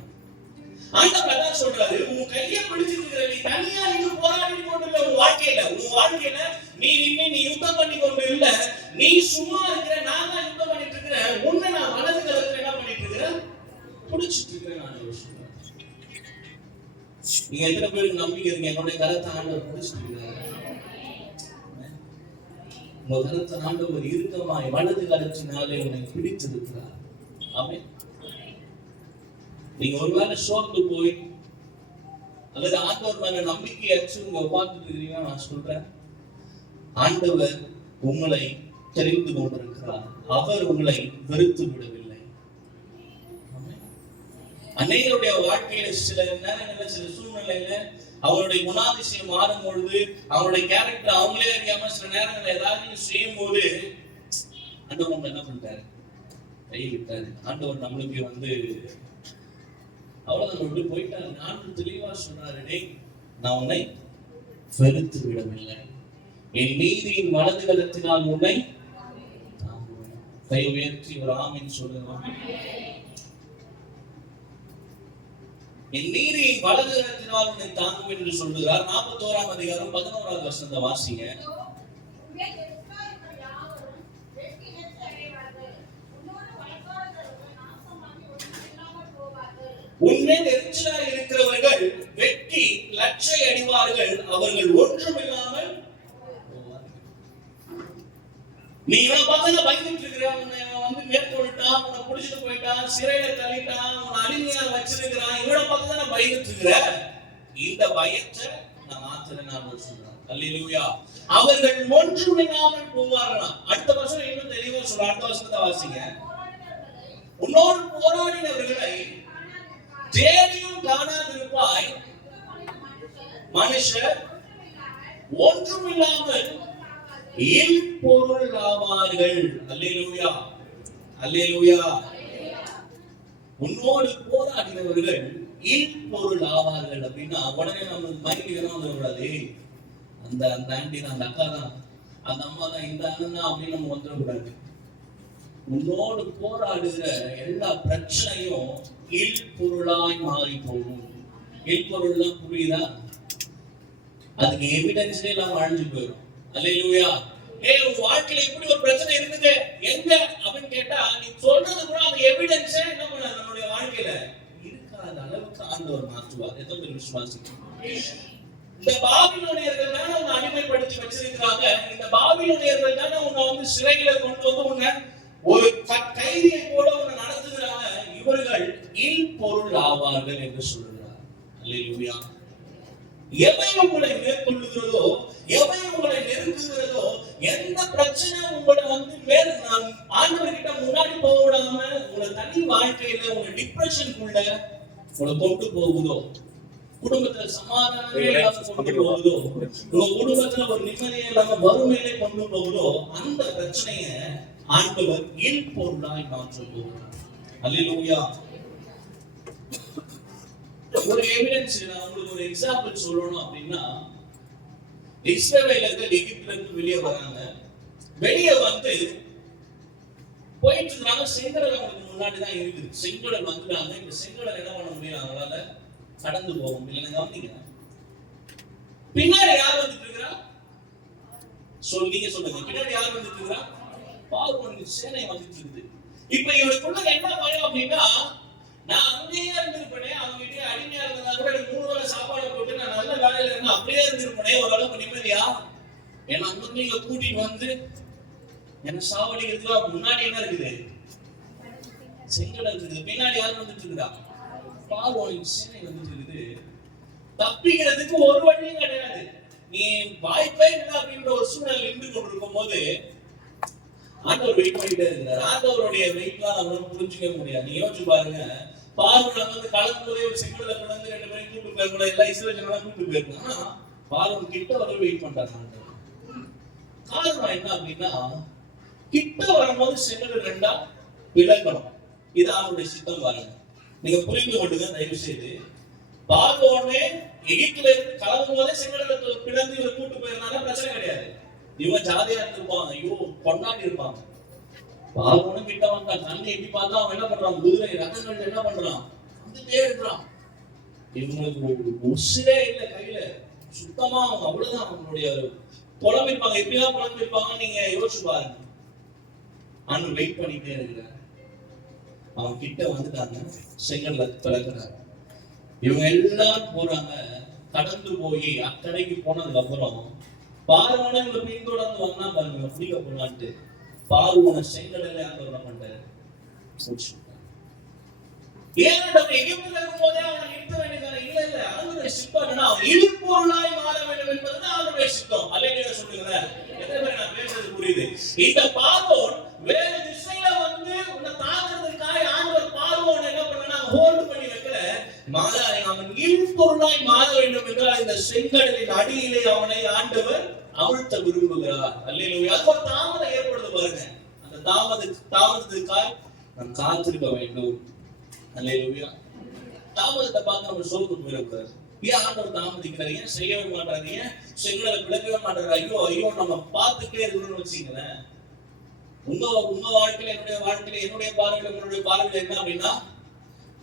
ஆண்டவர் அதான் சொல்றாரு, உன் கையை பிடிச்சிட்டு நீ தனியா நின்று போராடி கொண்டு இல்ல. உன் வாழ்க்கையில நீ நின்று நீ யுத்தம் பண்ணி கொண்டு இல்ல, நீ சும்மா இருக்கிற, நான் தான் யுத்தம் பண்ணிட்டு இருக்கிறேன். உன்னை நான் வலது கரத்துல என்ன பண்ணிட்டு இருக்கிறேன், பிடிச்சிட்டு இருக்கிறேன். ஆண்டவர் சொல்றாரு. நீங்க எத்தனை பேருக்கு நம்பிக்கை இருக்கு என்னுடைய கரத்தை ஆண்டவர் பிடிச்சிட்டு இருக்கிறார்? உங்க கரத்தை ஆண்டவர் இறுக்கமாய் வலது கரத்தினாலே உன்னை பிடித்திருக்கிறார். ஆமென். நீங்க ஒருவேளை சோர்ந்து போய் அல்லது ஆண்டவர் மேல நம்பிக்கை அச்சு உங்க உட்கார்ந்துட்டு இருக்கிறீங்கன்னா நான் சொல்றேன், ஆண்டவர் உங்களை தெரிந்து கொண்டிருக்கிறார். அவர் உங்களை வெறுத்து விடவில்லை. அநேகருடைய வாழ்க்கையில சில நேரங்கள்ல சில சூழ்நிலையில அவங்களுடைய குணாதிசயம் மாறும் பொழுது, அவங்களுடைய கேரக்டர் அவங்களே அறியாம சில நேரங்கள்ல ஏதாவது செய்யும் போது ஆண்டவர் என்ன பண்றாரு, கைவிட்டாரு. ஆண்டவர் நம்மளுக்கு அவ்வளவுதான் விட்டு போயிட்டாரு. ஆண்டவர் தெளிவா சொன்னாரு, டேய் நான் உன்னை வெறுத்து விடவில்லை, என் நீதியின் வலது கரத்தினால் உன்னை கை உயர்த்தி ஒரு ஆமீன் சொல்லுங்க. என் நீதியின் வலது கரத்தினால் உன்னை தாங்கும் என்று சொல்லுகிறார். 41ஆம் அதிகாரம் 11வது வசனத்தை வாசிங்க. உன்மேல் எரிச்சலாய் இருக்கிறவர்கள் வெட்டி லட்சை அடிவார்கள், அவர்கள் ஒன்றுமில்லாமல் நீ இவனை பார்த்தா பயந்துட்டு இருக்கிற, உன்னை மேற்கொண்டுட்டான், உன்னை புடிச்சிட்டு போயிட்டான், சிறையில தள்ளிட்டான், உன்னை அடிமையா வச்சிருக்கிறான், இவனை பார்த்து தான் பயந்துட்டு இருக்கிற. இந்த பயத்தை நான் மாத்திரேன் சொல்றேன். அல்லேலூயா. அவர்கள் ஒன்றுமில்லாமல் போவார்களாம். அடுத்த வருஷம் இன்னும் தெளிவா சொல்ற. அடுத்த வருஷத்தை வாசிங்க. உன்னோடு போராடினவர்களை தேடியும் காணாதிருப்பாய், மனுஷர் ஒன்றுமில்லாமல் இல்பொருள் ஆவார்கள். அல்லேலூயா, அல்லேலூயா. உன்னோடு போராடினவர்கள் இல்பொருள் ஆவார்கள் அப்படின்னா உடனே நம்ம மைண்ட் வந்துடக்கூடாது. அந்த ஆண்டி தான், அந்த அக்கா தான், அந்த அம்மா தான், இந்த அண்ணன் தான் அப்படின்னு நம்ம வந்துடக்கூடாது. உன்னோடு போராடுகிற எல்லா பிரச்சனையும் இல்பொருளாய் மாறி போகும். இல்பொருள்லாம் புரியுதா? அதுக்கு எவிடன்ஸே எல்லாம் அழிஞ்சு போயிடும். அல்லேலூயா. உன் வாழ்க்கையில இப்படி ஒரு பிரச்சனை இருக்குது எங்க அப்படின்னு கேட்டா நீ சொல்றது கூட அந்த எவிடன்ஸே என்ன பண்ண நம்மளுடைய வாழ்க்கையில இருக்காத அளவுக்கு ஆண்டவர் மாற்றுவார். எத்தனை பேர் விசுவாசிக்கிறீங்க? இந்த பாபிலோனியர்கள் தானே உன்னை அடிமைப்படுத்தி வச்சிருக்கிறாங்க. இந்த பாபிலோனியர்கள் தானே உன்னை சிறையில கொண்டு உன்னை ஒரு கைதியை போல உன்னை நடத்துகிறாங்க. இவர்கள் இல்பொருள் ஆவார்கள் என்று சொல்லுகிறார். அல்லேலூயா. எவை உங்களை மேற்கொள்ளுகிறதோ, எவை உங்களை நெருங்குகிறதோ, எந்த பிரச்சனை உங்களை ஆண்டவர்கிட்ட முன்னாடி போக விடாம உங்களை தனி வாழ்க்கையில உங்க டிப்ரெஷனுக்குள்ள உங்களை கொண்டு போகுதோ, குடும்பத்துல சமாதானமே இல்லாம கொண்டு போகுதோ, உங்க குடும்பத்துல ஒரு நிம்மதியே இல்லாம வறுமையிலே கொண்டு போகுதோ, அந்த பிரச்சனைய ஆண்டவர் இல்பொருளாய் மாற்ற போகிறார். அல்லேலூயா. ஒரு எவிடன்ஸ், நான் உங்களுக்கு ஒரு எக்ஸாம்பிள் சொல்லணும் அப்படின்னா, இஸ்ரவேலர்கள் எகிப்துல இருந்து வெளியே வராங்க. வெளியே வந்து போயிட்டு இருந்தாங்க. செங்கடல் அவங்களுக்கு முன்னாடி தான் இருக்குது. செங்கடல் வந்துட்டாங்க. இந்த செங்கடல் என்ன பண்ண முடியல, அவங்களால கடந்து போக முடியல. கவனிங்க, பின்னாடி யார் வந்துட்டு இருக்கிறா? நீங்க சொல்லுங்க, பின்னாடி யார் வந்துட்டு இருக்கிறா? பார்வோன் சேனை வந்துட்டு இருக்குது. இப்ப இவனுக்குள்ள என்ன பயம் அப்படின்னா, நான் அங்கேயே இருந்திருப்பேனே, அவங்க கிட்டே அடிமையா இருந்தா கூட எனக்கு 3 வேளை சாப்பாடு போட்டு நான் நல்ல வேலையில இருந்தா அப்படியே இருந்திருப்பேனே, ஓரளவுக்கு நிம்மதியா. ஏன்னா அங்க நீங்க கூட்டிட்டு வந்து என்ன சாவடிக்கிறதுக்கு முன்னாடி என்ன இருக்குது? செங்கடல் இருக்குது. பின்னாடி யார் வந்துட்டு இருக்குதா? பார்வோனின் சேனை வந்துட்டு இருக்குது. தப்பிக்கிறதுக்கு ஒரு வழியும் கிடையாது. நீ வாய்ப்பே இல்லை அப்படின்ற ஒரு சூழல் நின்று கொண்டிருக்கும் போது ஆண்டவர் வெயிட் பண்ணிட்டே இருக்கிறார். ஆண்டவருடைய வெயிட்லாம் நம்மளால புரிஞ்சுக்க முடியாது. நீ யோசிச்சு பாருங்க, பார்வோன் வந்து கலந்து போதே ஒரு செங்கடல கடந்து 2 பேரும் கூட்டு போயிருக்கா, எல்லா இஸ்ரவேலர்களும் கூட்டு போயிருக்காங்க. ஆனா பார்வோன் கிட்ட வர வெயிட் பண்றாங்க. காரணம் என்ன அப்படின்னா, கிட்ட வரும்போது செங்கடல் 2ஆ பிளக்கணும். இது அவருடைய சித்தம். பாருங்க, நீங்க புரிந்து கொள்ளுங்க தயவு செய்து. பார்வோனே எகிப்துல இருந்து கலந்து போதே செங்கடல பிளந்து இவரை கூட்டு போயிருந்தாங்க, பிரச்சனை கிடையாது. இவங்க ஜாலியா இருந்திருப்பாங்க, ஐயோ கொண்டாடி இருப்பாங்க. பார்வோனும் கிட்ட வந்தா கண்ணை எப்படி பார்த்தா அவன் என்ன பண்றான்? குதிரை ரதங்கள் என்ன பண்றான்? வந்துட்டே இருக்கிறான். இவங்களுக்கு உசுரே இல்லை கையில, சுத்தமா அவங்க அவ்வளவுதான். அவங்களுடைய புலம்பிருப்பாங்க. எப்படிதான் புலம்பிருப்பாங்க நீங்க யோசிச்சு பாருங்க. ஆண்டு வெயிட் பண்ணிட்டே இருக்கிறார். அவன் கிட்ட வந்துட்டாங்க, செங்கல்ல பிளக்கிறாங்க. இவங்க எல்லாரும் போறாங்க. கடந்து போய் அக்கறைக்கு போனதுக்கு அப்புறம் பார்வோனை பின்தொடர்ந்து வந்தா பாருங்க, பிடிக்க போலான்ட்டு பார்வோனை செங்கடலை ஆண்டவர் பண்றாரு. ஏன் எகிப்துல இருக்கும் போதே அவனை நிறுத்த வேண்டியதான? இல்ல அவனுடைய சித்தம் என்னன்னா, அவன் இல்பொருளாய் மாற வேண்டும் என்பதுதான் அவனுடைய சித்தம். அல்லேலூயா சொல்லுங்க. எத்தனை பேர் நான் பேசுறது புரியுது? இந்த பார்வோன் வேற திசையில வந்து உன்னை தாக்குறதுக்காக ஆண்டவர் பார்வோனை என்ன பண்ணா ஹோல்ட் பண்ணி வைக்கல. மாறாக அவன் இல்பொருளாய் மாற வேண்டும் என்றால் இந்த செங்கடலின் அடியிலே அவனை ஆண்டவர் அவிழ்த்த விரும்புகிறார். அல்லேலூயா. அது ஒரு தாமதம் ஏற்படுது பாருங்க. அந்த தாமதத்துக்காக நாம் காத்திருக்க வேண்டும். அல்லேலூயா. தாமதத்தை பார்த்து நம்ம சோர்ந்து போயிடக்கூடாது. ஏன் ஆண்டவர் தாமதிக்கிறாரு, ஏன் செய்யவே மாட்டாரு, ஏன் செங்கலை விளக்கவே மாட்டாரு, ஐயோ ஐயோ நம்ம பார்த்துட்டே இருக்கணும்னு வச்சுங்களேன். உங்க வாழ்க்கையில என்னுடைய பார்வையில உங்களுடைய பார்வையில என்ன அப்படின்னா,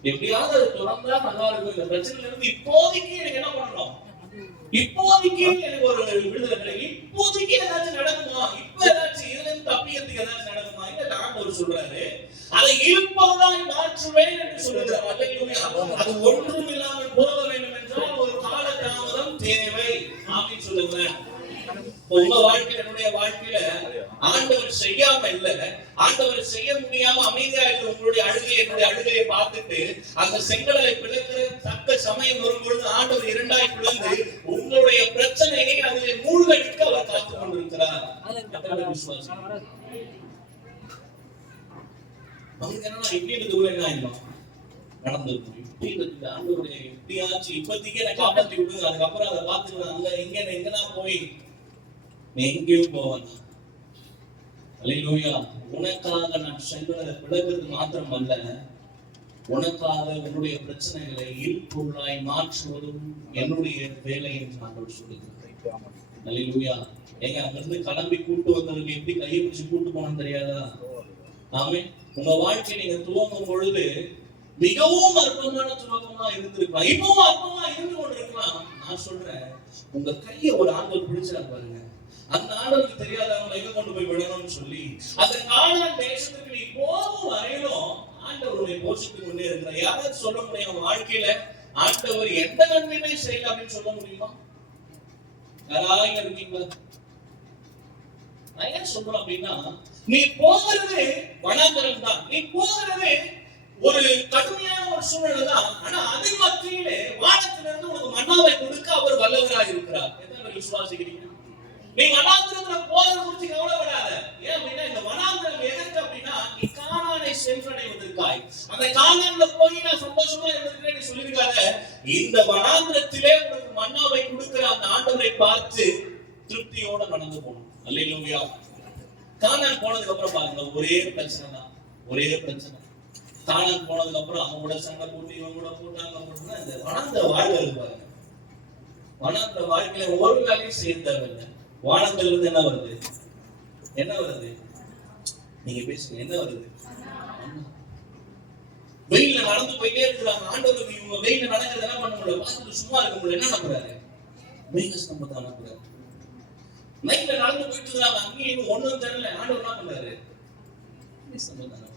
எப்படியாவது அது தொடர்ந்தா நல்லா இருக்கும். இந்த பிரச்சனையில இருந்து இப்போதைக்கு எனக்கு என்ன பண்ணணும், இப்போதைக்கு எனக்கு ஒரு விடுதலை கிடைக்கும், இப்போதைக்கு ஏதாச்சும் நடக்குமா, இப்ப ஏதாச்சும் இதுல இருந்து தப்பிக்கிறதுக்கு ஏதாச்சும் நடக்குமா, இல்ல ஆண்டவர் சொல்றாரு அதை இருப்பதாய் மாற்றுவேன் என்று சொல்லுகிறார். அல்லேலூயா. அது ஒன்றும் இல்லாமல் போக வேண்டும் என்றால் ஒரு கால தாமதம் தேவை. ஆமென் சொல்லுங்க. உங்க வாழ்க்கையில என்னுடைய வாழ்க்கையில ஆண்டவர் செய்யாம இல்ல, ஆண்டவர் செய்ய முடியாம அமைதியா இருக்கு. உங்களுடைய என்னுடைய அழுகையை பார்த்துட்டு அந்த செங்கலை பிளக்கிற தக்க சமயம் வரும்பொழுது ஆண்டவர் இரண்டாய் பிளந்து உங்களுடைய பிரச்சனையை அதில் மூழ்கடிக்க அவர் காத்துக் கொண்டிருக்கிறார். விசுவாசம் நமக்கு என்னன்னா இப்படி இருக்கிறது என்ன ஆயிடும் நடந்திருக்கும். இப்படி இருக்குது ஆண்டவருடைய இப்படியாச்சு இப்போதைக்கு என்னை காப்பாற்றி விடுங்க, அதுக்கப்புறம் அதை பார்த்துக்கலாம். அங்க எங்கெல்லாம் போய் எங்கேயும் போவாங்க. அல்லேலூயா. உனக்காக நான் செங்கலை விளக்குறது மாத்திரம் அல்ல, உனக்காக உன்னுடைய பிரச்சனைகளை இருப்பொருளாய் மாற்றுவதும் என்னுடைய வேலை என்று நான் சொல்லுகிறேன். அல்லேலூயா. எங்க அங்கிருந்து கிளம்பி கூட்டு வந்தவருக்கு எப்படி கையை பிடிச்சு கூட்டு போனோம் தெரியாதா? ஆமே. உங்க வாழ்க்கையை நீங்க துவங்கும் பொழுது மிகவும் அற்புதமான துவக்கமா இருந்திருக்கலாம், இப்பவும் அற்புதமா இருந்து கொண்டிருக்கலாம். நான் சொல்றேன், உங்க கையை ஒரு ஆண்டவர் பிடிச்சா பாருங்க, அந்த ஆண்டவருக்கு தெரியாதவங்க எங்க கொண்டு போய் விடணும்னு சொல்லி அந்த கானான் தேசத்துக்கு நீ போகும் வரையிலும் ஆண்டவருடைய போஷத்துக்கு கொண்டே இருக்கிறார். யாராவது சொல்ல முடியும் வாழ்க்கையில ஆண்டவர் எந்த நன்மையுமே செய்யல அப்படின்னு சொல்ல முடியுமா? யாராவது இருக்கீங்களா? நான் என்ன சொல்றேன் அப்படின்னா, நீ போகிறது வனாந்தரம் தான், நீ போகிறது ஒரு கடுமையான ஒரு சூழ்நிலை தான். ஆனா அது மத்தியிலே வானத்திலிருந்து உனக்கு மன்னாவை கொடுக்க அவர் வல்லவராக இருக்கிறார். எத்தனை விசுவாசிக்கிறீங்க? நீ வனாந்தரத்துல போறதை குறித்து கவலைப்படாத. ஏன் அப்படின்னா இந்த வனாந்தரம் எதற்கு அப்படின்னா நீ கானானை சென்றடைவதற்காய். அந்த கானான்ல போய் நான் சந்தோஷமா இருந்திருக்கேன் நீ சொல்லிருக்காத. இந்த வனாந்தரத்திலே உனக்கு மன்னாவை கொடுக்கிற அந்த ஆண்டவரை பார்த்து திருப்தியோட நடந்து போகணும். அல்லேலூயா. கானான் போனதுக்கு அப்புறம் பாருங்க, ஒரே பிரச்சனை தான், ஒரே பிரச்சனை. கானான் போனதுக்கு அப்புறம் அவங்க கூட சண்டை போட்டு இவங்க கூட போட்டாங்க அப்படின்னா இந்த வனாந்தர வாழ்க்கை பாருங்க. வனாந்தர வாழ்க்கையில ஒரு வேலையும் செய்ய தேவையில்லை. வானத்துல இருந்து என்ன வருது, என்ன வருது, நீங்க பேசுங்க, என்ன வருது? வெயில நடந்து போயிட்டே இருக்கிறாங்க. ஆண்டவருக்கு இவங்க வெயில நடக்கிறது என்ன பண்ண முடியல, பார்த்துட்டு சும்மா இருக்க முடியல. என்ன நடக்கிறாரு? மேகஸ்தம்பத்தை அனுப்புறாரு. நைட்ல நடந்து போயிட்டு இருக்காங்க, அங்கேயும் ஒண்ணும் தெரியல. ஆண்டவர் என்ன பண்றாரு? மேகஸ்தம்பத்தை அனுப்புறாரு.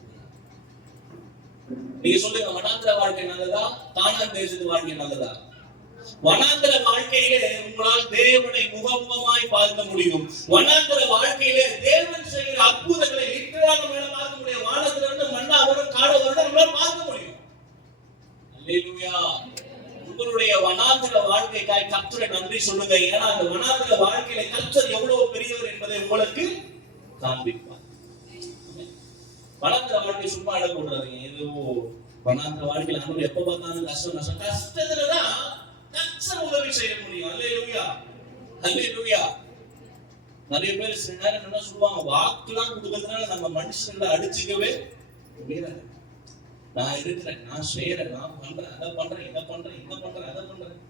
நீங்க சொல்லுங்க, வனாந்தர வாழ்க்கை நல்லதா, கானான் தேசத்து வாழ்க்கை நல்லதா? வனாந்தர வாழ்க்கையிலே உங்களால் தேவனை முகமுகமாய் பார்க்க முடியும். வனாந்தர வாழ்க்கையிலே தேவன் செய்கிற அற்புதங்களை லிட்டரலாக பார்க்க முடியும். வானத்துல இருந்து மண்ணா வரும், காடு வரும், நம்மளால பார்க்க முடியும். அல்லேலூயா. உங்களுடைய வனாந்தர வாழ்க்கைக்காய் கர்த்தரை நன்றி சொல்லுங்க. ஏன்னா அந்த வனாந்தர வாழ்க்கையில கர்த்தர் எவ்வளவு பெரியவர் என்பதை உங்களுக்கு காண்பிப்பார். வனாந்தர வாழ்க்கை சும்மா இட போடுறாதீங்க. ஏதோ வனாந்தர வாழ்க்கையில நம்ம எப்ப பார்த்தாலும் கஷ்டம், கஷ்டத்துலதான் கர்த்தர் உதவி செய்ய முடியும். அல்லேலூயா. அல்லேலூயா. நிறைய பேர் சில நேரம் என்ன சொல்லுவாங்க, வாக்குலாம் கொடுக்கறதுனால நம்ம மனுஷங்களை அடிச்சுக்கவே முடியாது. நான் இருக்கிறேன், நான் செய்யறேன், நான் பண்றேன், அதை பண்றேன், இதை பண்றேன், இதை பண்றேன், அதை பண்றேன்.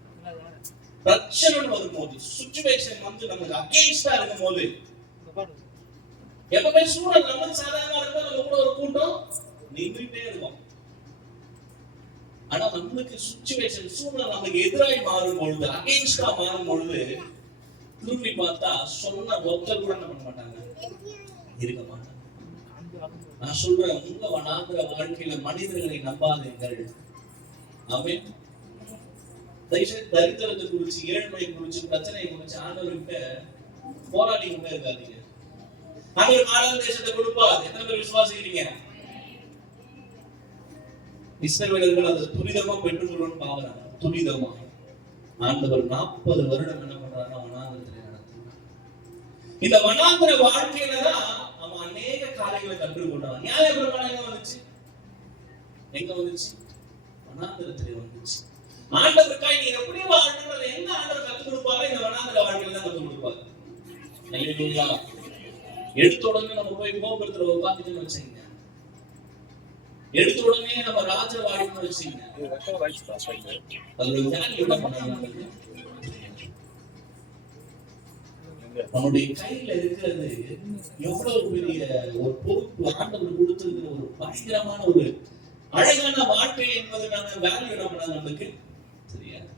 பிரச்சனை வரும்போது, சுச்சுவேஷன் வந்து நமக்கு அகெயின்ஸ்டா இருக்கும் போது, எப்பவுமே சூழல் நம்ம சாதாரணமா இருக்கும், நம்ம கூட ஒரு கூட்டம் நின்றுட்டே இருக்கும். ஆனா நம்மளுக்கு சுச்சுவேஷன் சூழ்நிலை நமக்கு எதிராய் மாறும் பொழுது, அகெயின்ஸ்டா மாறும் பொழுது, திரும்பி பார்த்தா சொன்ன ஒருத்தர் கூட என்ன பண்ண மாட்டாங்க, இருக்க மாட்டாங்க. நான் சொல்றேன், உங்க வனாந்தர வாழ்க்கையில மனிதர்களை நம்பாதீர்கள். ஆமென். தயவுசெய்து தரித்திரத்தை குறிச்சு, ஏழ்மையை குறிச்சு, பிரச்சனையை குறிச்சு ஆண்டவர்கிட்ட போராடி கொண்டே இருக்காதீங்க. ஆண்டவர் கானான் தேசத்தை கொடுப்பார். எத்தனை பேர் விசுவாசிக்கிறீங்க? இஸ்ரவேலர்கள் அதை துரிதமா பெற்றுக்கொள்ளணும்னு பாக்குறாங்க. துரிதமா ஆண்டவர் 40 வருடம் என்ன பண்றாருன்னா வனாந்தரத்திலே நடத்துறார். இந்த வனாந்தர வாழ்க்கையிலதான் அவன் அநேக காரியங்களை கற்றுக்கொண்டான். நியாயப்பிரமாணம் எங்க வந்துச்சு? எங்க வந்துச்சு? வனாந்தரத்திலே வந்துச்சு. ஆண்டவருக்காய் நீ எப்படி வாழணும்ன்றத எங்க ஆண்டவர் கற்றுக் கொடுப்பாரு? இந்த வனாந்தர வாழ்க்கையில தான் கற்றுக் கொடுப்பாரு. அல்லேலூயா. எடுத்த உடனே நம்ம போய் கோபுரத்துல உட்காந்துட்டு வச்சுங்க, எடுத்த உடனே நம்ம ராஜ வாழ்க்கை வச்சுங்க, அதோட வேல்யூ என்ன பண்ணாங்க? நம்முடைய கையில இருக்கிறது எவ்வளவு பெரிய ஒரு பொறுப்பு, ஆண்டவர் கொடுத்திருக்கிற ஒரு பயங்கரமான ஒரு அழகான வாழ்க்கை என்பதற்கான வேல்யூ நம்ம நமக்கு தெரியாது.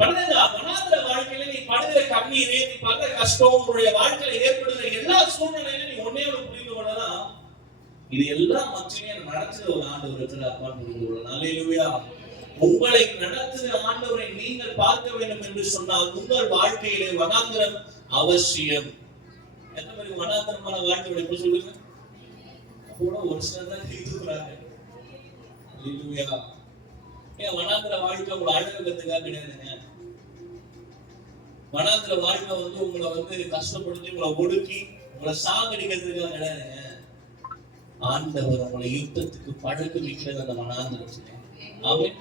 வனாந்திர வாழ்க்கையில நீ படுகிற கண்ணீரே, நீ படுற கஷ்டம், உன்னுடைய வாழ்க்கையில ஏற்படுகிற எல்லா சூழ்நிலையிலும் நீ ஒன்னே ஒன்று புரிந்து கொள்ளலாம், இது எல்லாம் மற்றே நடத்துகிற ஒரு ஆண்டவர் இருக்கிறார் புரிந்து கொள்ளலாம். அல்லேலூயா. உங்களை நடத்துகிற ஆண்டவரை நீங்கள் பார்க்க வேண்டும் என்று சொன்னால் உங்கள் வாழ்க்கையிலே வனாந்திரம் அவசியம். என்ன மாதிரி வனாந்திரமான வாழ்க்கை எப்படி சொல்லுங்க? கூட ஒரு சிலர் தான் கைதுக்குறாங்க. அல்லேலூயா. ஏன் வனாந்திர வாழ்க்கை உங்களை அழகுறதுக்காக கிடையாதுங்க. வனாந்திர வாழ்க்கை வந்து உங்களை வந்து கஷ்டப்படுத்தி உங்களை ஒடுக்கி உங்களை சாகடிக்கிறதுக்காக கிடையாதுங்க. ஆண்டவர் உங்களை யுத்தத்துக்கு பழக்க வைக்கிறது அந்த வனாந்திரத்துல. ஆமென்.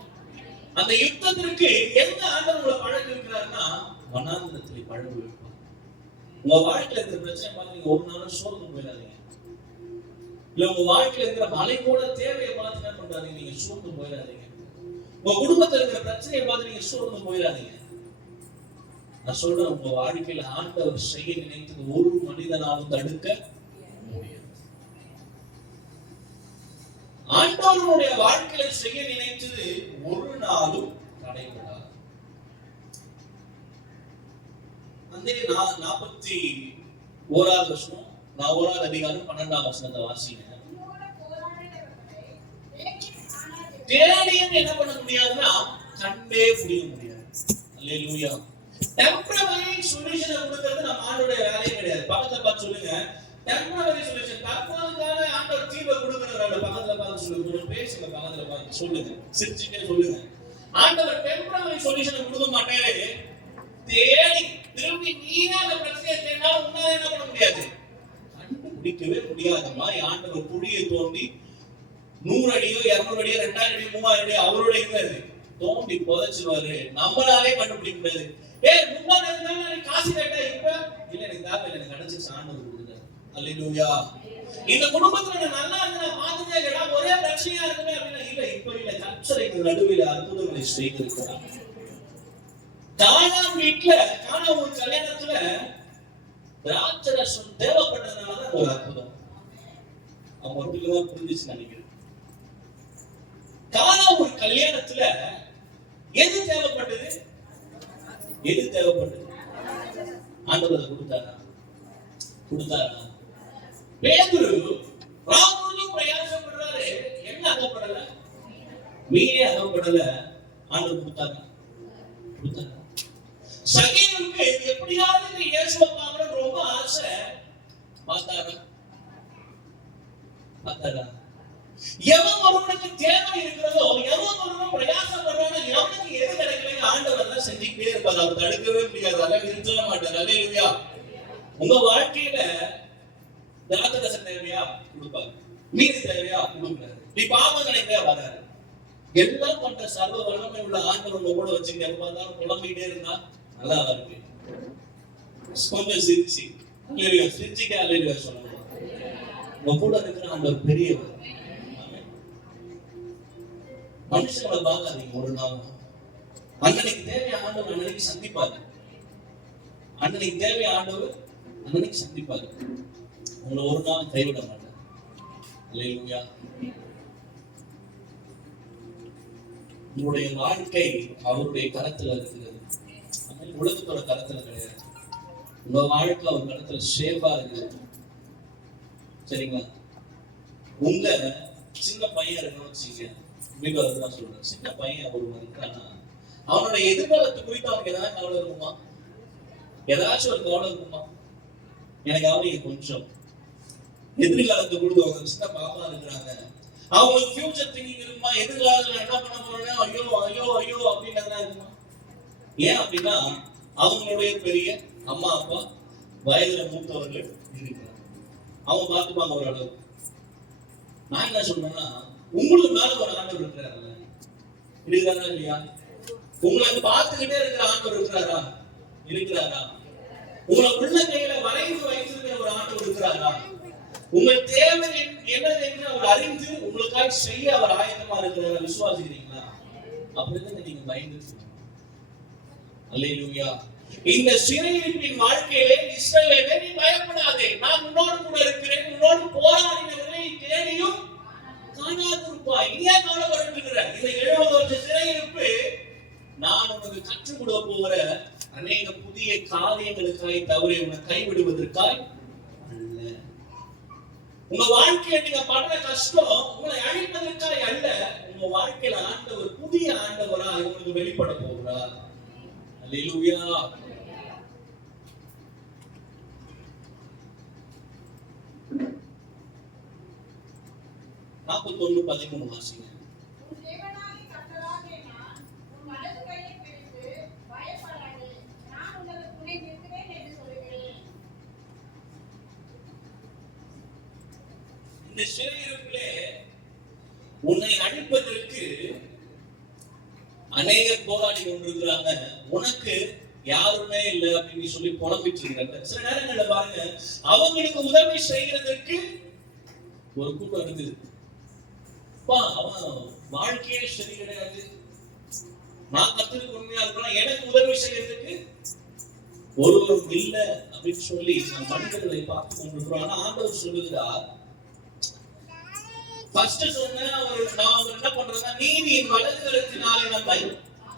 அந்த யுத்தத்திற்கு எந்த ஆண்டவர் உங்களை பழக்க வைக்கிறாருன்னா வனாந்திரத்திலே பழக வைப்பார். உங்க வாழ்க்கையில இருக்கிற பிரச்சனை பார்த்து நீங்க ஒரு நாளும் சோர்ந்து போயிடாதீங்க. இல்ல உங்க வாழ்க்கையில இருக்கிற மலை போல தேவையை பார்த்து என்ன பண்றாதீங்க, நீங்க சோர்ந்து போயிடாதீங்க. உங்க குடும்பத்துல இருக்கிற பிரச்சனையை பார்த்து நீங்க சோர்ந்து போயிடாதீங்க. நான் சொல்றேன், உங்க வாழ்க்கையில ஆண்டவர் செய்ய நினைத்தது ஒரு மனிதனாலும் தடுக்க முடியாது. ஆண்டவருடைய வாழ்க்கையில செய்ய நினைத்தது ஒரு நாளும் தடைபடாது. அந்த 41வது வசனம், 1வது அதிகாரம் 12வது வசனத்தை வாசிங்க. தேடியும் என்ன பண்ண முடியாதுன்னா கண்டே புரிய முடியாது. அல்லேலூயா. டெம்பரவரி சொல்யூஷனை கொடுக்கிறது நம்ம ஆண்டோட வேலையே கிடையாது. பக்கத்துல பார்த்து சொல்லுங்க, டெம்பரவரி சொல்யூஷன், தற்காலிகமான ஆண்டவர் தீர்வை கொடுக்கிறவரோட பக்கத்துல பார்த்து சொல்லுங்க, பேசுங்க, பக்கத்துல பார்த்து சொல்லுங்க, சிரிச்சுட்டே சொல்லுங்க. ஆண்டவர் டெம்பரவரி சொல்யூஷனை கொடுக்க மாட்டாரு. தேடி திரும்பி நீங்க அந்த பிரச்சனையை தேடினாலும் உன்னால என்ன பண்ண முடியாது, கண்டுபிடிக்கவே முடியாத மாதிரி ஆண்டவர் குழியை தோண்டி 100 அடியோ 200 அடியோ 2000 அடியோ 3000 அடியோ அவரோட இருக்காது, தோண்டி புதைச்சுவாரு. நம்மளாலே கண்டுபிடிக்க முடியாது. முன்னாடி இருந்தாலும் நீ காசு கேட்டா இப்ப இல்ல, எனக்கு தேவை, எனக்கு கிடைச்சிச்சு, ஆண்டவர் கொடுத்தாரு. அல்லேலூயா. இந்த குடும்பத்துல நான் நல்லா இருந்து நான் பார்த்துட்டே இருக்கேன், ஒரே பிரச்சனையா இருக்குமே அப்படின்னா இல்ல, இப்ப இல்ல, கர்த்தருக்கு நடுவில் அற்புதங்களை செய்திருக்கிறார். கானான் வீட்டுல, கானான் ஒரு கல்யாணத்துல திராட்சரசம் தேவைப்பட்டதுனாலதான் ஒரு அற்புதம். அவங்க ஒருத்தருக்குதான் புரிஞ்சிச்சு நினைக்கிறேன். கானான் ஒரு கல்யாணத்துல எது தேவைப்பட்டது? எது தேவைப்பட்டது? ஆண்டவர் கொடுத்தாரா? கொடுத்தாரா? பேதுரு ராமுலும் பிரயாசப்படுறாரு, என்ன அகப்படல, மீனே அகப்படல, ஆண்டவர் கொடுத்தாரா? கொடுத்தாரா? சகேயுவுக்கு எப்படியாவது இயேசுவை பார்க்கணும் ரொம்ப ஆசை, பார்த்தாரா? பார்த்தாரா? எவன் ஒருவனுக்கு தேவை இருக்கிறதோ, எவன் ஒருவன் பிரயாசப்படுறானோ, எவனுக்கு எது கிடைக்கலையோ ஆண்டவர் தான் செஞ்சுக்கிட்டே இருப்பார். அவர் தடுக்கவே முடியாது, அதெல்லாம் நிறுத்தவே மாட்டார். அல்லேலூயா. உங்க வாழ்க்கையில திராட்சரசம் தேவையா கொடுப்பாரு, மீன் தேவையா கொடுக்குறாரு, நீ பாவம் நினைக்க வராரு. எல்லாம் பண்ற சர்வ வல்லமை உள்ள ஆண்டவர் உங்க கூட வச்சுக்கிட்டு எப்ப பார்த்தாலும் புலம்பிக்கிட்டே இருந்தா நல்லா இருக்கு. கொஞ்சம் சிரிச்சு அல்லேலூயா, சிரிச்சுக்க அல்லேலூயா சொல்லணும். உங்க கூட இருக்கிற ஆண்டவர் பெரியவர். மனுஷங்களை பார்க்காதீங்க ஒரு நாள். அன்னைக்கு தேவையான ஆண்டவர் அன்னைக்கு சந்திப்பாரு. அன்னைக்கு தேவையான ஆண்டவர் அன்னைக்கு சந்திப்பாரு. உங்களை ஒரு நாள் கைவிட மாட்டார். அல்லேலூயா. உங்களுடைய வாழ்க்கை அவருடைய கரத்துல இருக்கிறது, உலகத்தோட கரத்துல கிடையாது. உங்க வாழ்க்கை அவர் கரத்துல சேஃபா இருக்குது. சரிங்களா? உங்க சின்ன பையன் இருக்கணும்னு வச்சுங்க, வீட்டுல சொல்றேன், சின்ன பையன் ஒருவன் இருக்கானா அவனோட எதிர்காலத்தை குறித்து அவனுக்கு ஏதாவது கவலை இருக்குமா? ஏதாச்சும் ஒரு கவலை இருக்குமா? எனக்கு அவனுக்கு கொஞ்சம் எதிர்காலத்தை கொடுத்து சின்ன பாப்பா இருக்கிறாங்க, அவங்களுக்கு ஃபியூச்சர் திங்கிங் இருக்குமா? எதிர்காலத்துல என்ன பண்ண போறேன்னா ஐயோ ஐயோ ஐயோ அப்படின்னு இருக்குமா? ஏன் அப்படின்னா அவங்களுடைய பெரிய அம்மா அப்பா வயதுல மூத்தவர்கள் இருக்கிறாங்க, அவங்க பார்த்துப்பாங்க ஓரளவு. நான் என்ன சொல்றேன்னா, உங்களுக்கு மேல ஒரு ஆண்டவர் இருக்கிறாருல்ல, இருக்கிறாரா இல்லையா? உங்களை பார்த்துக்கிட்டே இருக்கிற ஆண்டவர் இருக்கிறாரா? இருக்கிறாரா? உங்களை உள்ள கையில வரைந்து வைத்திருக்கிற ஒரு ஆண்டவர் இருக்கிறாரா? உங்கள் தேவை என்னது என்று அவர் அறிந்து உங்களுக்காக செய்ய அவர் ஆயத்தமா இருக்கிறார். விசுவாசிக்கிறீங்களா? அப்படிதான் நீங்க பயந்து. அல்லேலூயா. இந்த சிறையிருப்பின் வாழ்க்கையிலே இஸ்ரவேலே, நீ பயப்படாதே, நான் உன்னோடு கூட இருக்கிறேன், உன்னோடு போராடினவர்களை தேடியும் காணாதிருப்பாய். நீ ஏன் கவலைப்பட்டுக்கிற? இந்த 70 வருஷ சிறையிருப்பு நான் உனக்கு கற்றுக் கொடுக்க போகிற அநேக புதிய காரியங்களுக்காய் தவிர உன்னை கைவிடுவதற்காய் அல்ல. உங்க வாழ்க்கையில நீங்க படுற கஷ்டம் உங்களை அழிப்பதற்காய் அல்ல. உங்க வாழ்க்கையில ஆண்டவர் புதிய ஆண்டவரா உங்களுக்கு வெளிப்பட போகிறார். அல்லேலூயா. நாற்பத்தொன்னு 13 வாசிங்க. இந்த சிறையிருப்பிலே உன்னை அழிப்பதற்கு அநேகர் போராடி கொண்டிருக்கிறாங்க. உனக்கு யாருமே இல்லை அப்படின்னு சொல்லி புலம்பிட்டு இருக்கிறாங்க. சில நேரங்கள்ல பாருங்க, அவங்களுக்கு உதவி செய்யறதுக்கு ஒரு கூட்டம் இருக்குது. அவன் வாழ்க்கையே சரி கிடையாது, நான் கத்துக்கு உண்மையா இருக்கலாம், எனக்கு உதவி செய்யறதுக்கு ஒருவரும் இல்லை அப்படின்னு சொல்லி நான் மனிதர்களை பார்த்து கொண்டிருக்கிறோம். ஆனா ஆண்டவர் சொல்லுகிறார், ஃபர்ஸ்ட் சொன்ன நான் என்ன பண்றேன்னா, நீதியின் வலதுகரத்தினாலே நம்மை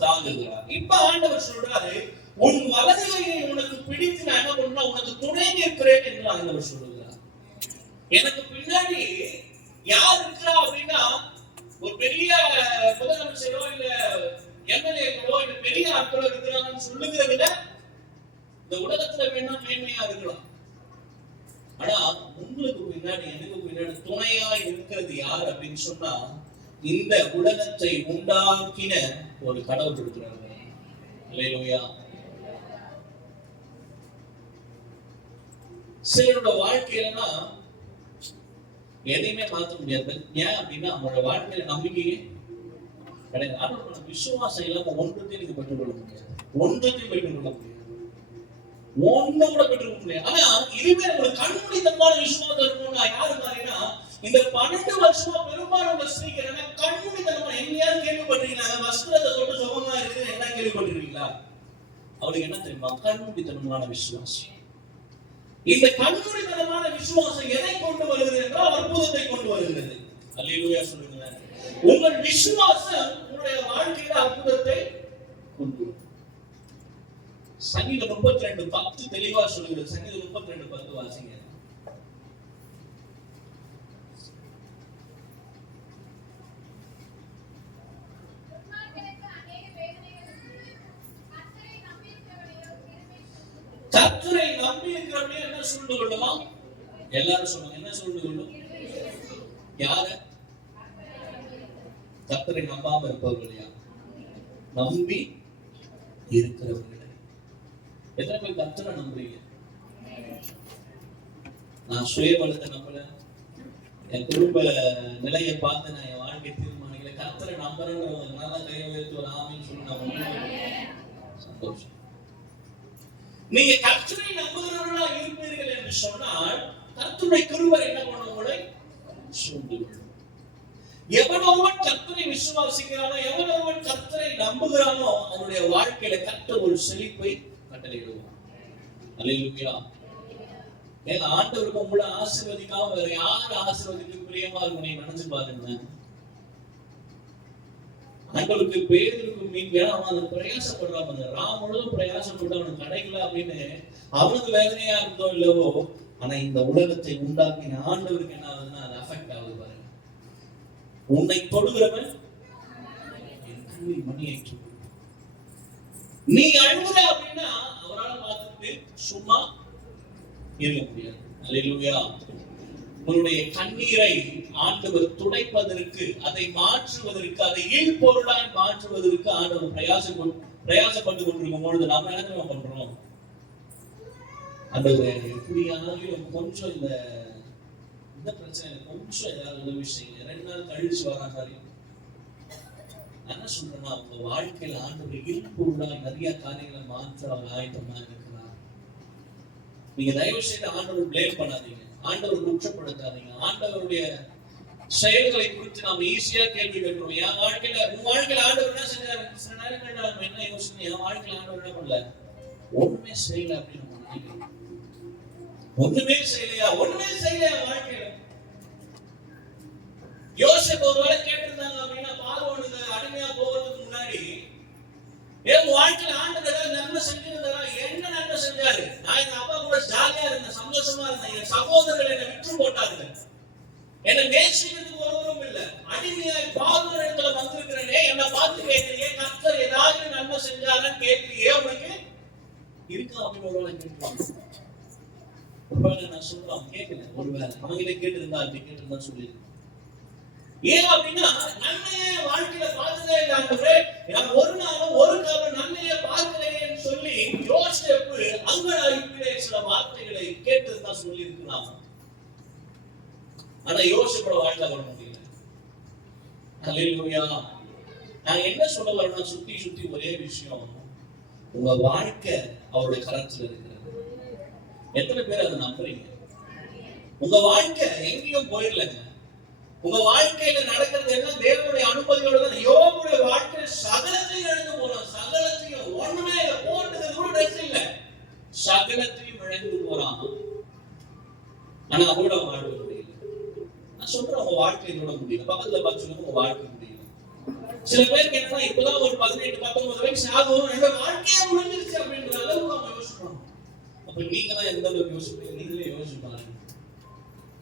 தாங்குகிறார். இப்ப ஆண்டவர் சொல்றாரு, உன் வலதுகையை உனக்கு பிடித்து நான் என்ன பண்ணா உனக்கு துணை நிற்கிறேன் என்று ஆண்டவர் சொல்லுகிறார். எனக்கு பின்னாடி யார் இருக்கிறா அப்படின்னா, ஒரு பெரிய முதலமைச்சரோ இல்ல எம்எல்ஏக்களோ இல்ல பெரிய ஆட்களோ இருக்கிறாங்கன்னு சொல்லுகிறத இந்த உலகத்துல வேணா மேன்மையா இருக்கலாம். ஆனா உங்களுக்கு பின்னாடி எனக்கு பின்னாடி துணையா இருக்கிறது யார் அப்படின்னு சொன்னா, இந்த உலகத்தை உண்டாக்கின ஒரு கடவுள் இருக்கிறாங்க. அல்லேலூயா. சிலரோட வாழ்க்கையிலனா எதையுமே மாற்ற முடியாது. ஏன் அப்படின்னா அவங்களோட வாழ்க்கையில நம்பிக்கையே கிடையாது. ஆனா விசுவாசம் இல்லாம ஒன்றத்தையும் நீங்க பெற்றுக்கொள்ள முடியாது. ஒன்றத்தையும் பெற்றுக்கொள்ள முடியாது. ஒன்னும் கூட பெற்றுக்க முடியாது. ஆனா இதுவே ஒரு கண்மூடித்தனமான விசுவாசம் இருக்கணும்னா யாரு மாதிரினா, இந்த 12 வருஷமா பெரும்பாலான ஸ்திரீகள் கண்மூடித்தனமா எங்கேயாவது கேள்விப்பட்டிருக்கீங்களா? வஸ்திரத்தை தொட்டு சுகமா இருக்குது என்ன கேள்விப்பட்டிருக்கீங்களா? அவருக்கு என்ன தெரியுமா? கண்மூடித்தனமான விசுவாசம். இந்த கண்மூடித்தனமான விசுவாசம் எதை கொண்டு வருகிறது என்றால் அற்புதத்தை கொண்டு வருகிறது. அல்லேலூயா சொல்லுங்களேன். உங்கள் விசுவாசம் உங்களுடைய வாழ்க்கையில அற்புதத்தை கொண்டு வரும். சங்கீதம் 32:10 தெளிவா சொல்லுகிறது. சங்கீதம் 32:10 வாசிங்க. கர்த்தரை நம்பி இருக்கிறவனே என்ன சூழ்ந்து கொள்ளுமா? எல்லாரும் சொல்லுங்க, என்ன சூழ்ந்து கொள்ளும்? யார? கர்த்தரை நம்பாம இருப்பவர்களையா? நம்பி இருக்கிறவர்கள். எத்தனை பேர் கர்த்தரை நம்புறீங்க? நான் சுயபலத்தை நம்பல, என் குடும்ப நிலையை பார்த்து நான் என் வாழ்க்கை தீர்மானிக்கல. கர்த்தரை நம்புறேன்றதுனால கையை உயர்த்தி ஒரு ஆமீன்னு சொல்லி நான் சந்தோஷம். நீங்க கர்த்தரை நம்புகிறவர்களா இருப்பீர்கள் என்று சொன்னால் கர்த்தருடைய கிருபை என்ன பண்ணும்? உங்களை சூழ்ந்து கொள்ளும். எவன் ஒருவன் கர்த்தரை விசுவாசிக்கிறானோ, எவன் ஒருவன் கர்த்தரை நம்புகிறானோ, அவனுடைய வாழ்க்கையில கர்த்தர் ஒரு செழிப்பை கட்டளையிடுவார். அல்லேலூயா. ஏன்னா ஆண்டவருக்கு உங்களை ஆசீர்வதிக்காம வேற யார் ஆசீர்வதிக்க பிரியமா இருக்கும்? நீங்க நினைச்சு பாருங்க. ஆண்டவருக்கு பேருக்கு மீன் வேணும், அவன் அதை பிரயாசப்படுறாங்க. ராம் முழுவதும் பிரயாசப்பட்டு அவனுக்கு கிடைக்கல அப்படின்னு அவனுக்கு வேதனையா இருந்தோ இல்லவோ, ஆனா இந்த உலகத்தை உண்டாக்கின ஆண்டவருக்கு என்ன ஆகுதுன்னா அது அஃபெக்ட் ஆகுது பாருங்க. உன்னை தொடுகிறவன் மணியை நீ அழுகுற அப்படின்னா அவரால் பார்த்துட்டு சும்மா இருக்க முடியாது. அல்லேலூயா. உன்னுடைய கண்ணீரை ஆண்டவர் துடைப்பதற்கு, அதை மாற்றுவதற்கு, அதை ஈழ்பொருளாய் மாற்றுவதற்கு ஆண்டவர் பிரயாசப்பட்டு கொண்டிருக்கும் பொழுது நாம என்ன பண்றோம்? ஆண்டவர் எப்படியாவது கொஞ்சம் இந்த பிரச்சனை கொஞ்சம் ஏதாவது உதவி செய்யுங்க, 2 நாள் கழிச்சு வரா மாதிரி என்ன சொல்றேன்னா, உங்க வாழ்க்கையில ஆண்டவர் ஈழ்பொருளாய் நிறைய காரியங்களை மாற்ற அவர் ஆயத்தமா இருக்கிறார். நீங்க தயவு செய்து ஆண்டவர் பிளேம் பண்ணாதீங்க. ஆண்டவர் குற்றப்படுத்தாதீங்க. ஆண்டவருடைய செயல்களை குறித்து நாம ஈஸியா கேள்வி கேட்கிறோம். என் வாழ்க்கையில உன் வாழ்க்கையில ஆண்டவர் என்ன செஞ்சாரு? சில நேரங்கள்ல நம்ம என்ன யோசனை, என் வாழ்க்கையில ஆண்டவர் என்ன பண்ணல, ஒண்ணுமே செய்யல அப்படின்னு நம்ம நினைக்கிறோம். ஒண்ணுமே செய்யலையா? ஒண்ணுமே செய்யல என் வாழ்க்கையில. யோசேப்பு ஒருவேளை கேட்டிருந்தாங்க அப்படின்னா, பார்வோனுக்கு அடிமையா போகிறதுக்கு முன்னாடி என் வாழ்க்கையில ஆண்டவர் ஏதாவது நன்மை செஞ்சிருந்தாரா? என்ன நன்மை செஞ்சாரு? நான் எங்க அப்பா கூட ஜாலியா இருந்தேன், சந்தோஷமா இருந்தேன். என் சகோதரர்கள் என்னை விட்டு போட்டாங்க, என்னை நேசிக்கிறதுக்கு ஒருவரும் இல்ல. அடிமையாய் பார்வோன் இடத்துல வந்திருக்கிறேனே, என்னை பார்த்து கேட்கறியே, கர்த்தர் ஏதாவது நன்மை செஞ்சாரான்னு கேட்கறியே, உனக்கு இருக்கா அப்படின்னு ஒருவேளை கேட்கலாம். ஒருவேளை நான் சொல்றேன் கேட்கல, ஒருவேளை அவங்களே கேட்டிருந்தா அப்படி கேட்டிருந்தா சொல்லியிருக்கேன். ஏன் அப்படின்னா, நன்மையை வாழ்க்கையில பார்த்ததே இல்லை ஆண்டவரே, நான் ஒரு நாளும் ஒரு காலம் நன்மையை பார்க்கலையேன்னு சொல்லி யோசேப்பு அங்கலாய்ப்பிலே சில வார்த்தைகளை கேட்டிருந்தா சொல்லி இருக்கலாம். ஆனா யோசேப்போட வாழ்க்கை வர முடியல. அல்லேலூயா. நான் என்ன சொல்ல வரேன்னா, சுத்தி சுத்தி ஒரே விஷயம், உங்க வாழ்க்கை அவருடைய கரத்துல இருக்கிறது. எத்தனை பேர் அதை நம்புறீங்க? உங்க வாழ்க்கை எங்கேயும் போயிடலங்க. உங்க வாழ்க்கையில நடக்கிறது எல்லாம் தேவனுடைய அனுமதியோட தான். யோபுடைய வாழ்க்கையில சகலத்தையும் இழந்து போறான். சகலத்தையும், ஒண்ணுமே போட்டது கூட ட்ரெஸ் இல்ல, சகலத்தையும் இழந்து போறான். ஆனா அவரோட வாழ முடியல. நான் சொல்றேன், உங்க வாழ்க்கை இதோட முடியல. பக்கத்துல பார்த்து சொல்லுங்க, உங்க வாழ்க்கை முடியல. சில பேர் கேட்டா இப்பதான் ஒரு 18-19 வயசு ஆகும், என்னோட வாழ்க்கையே முடிஞ்சிருச்சு அப்படின்ற அளவுக்கு அவங்க யோசிப்பாங்க. அப்ப நீங்க தான் எந்த அளவுக்கு யோசிப்பீங்க? நீங்களே யோசிச்சு பாருங்க.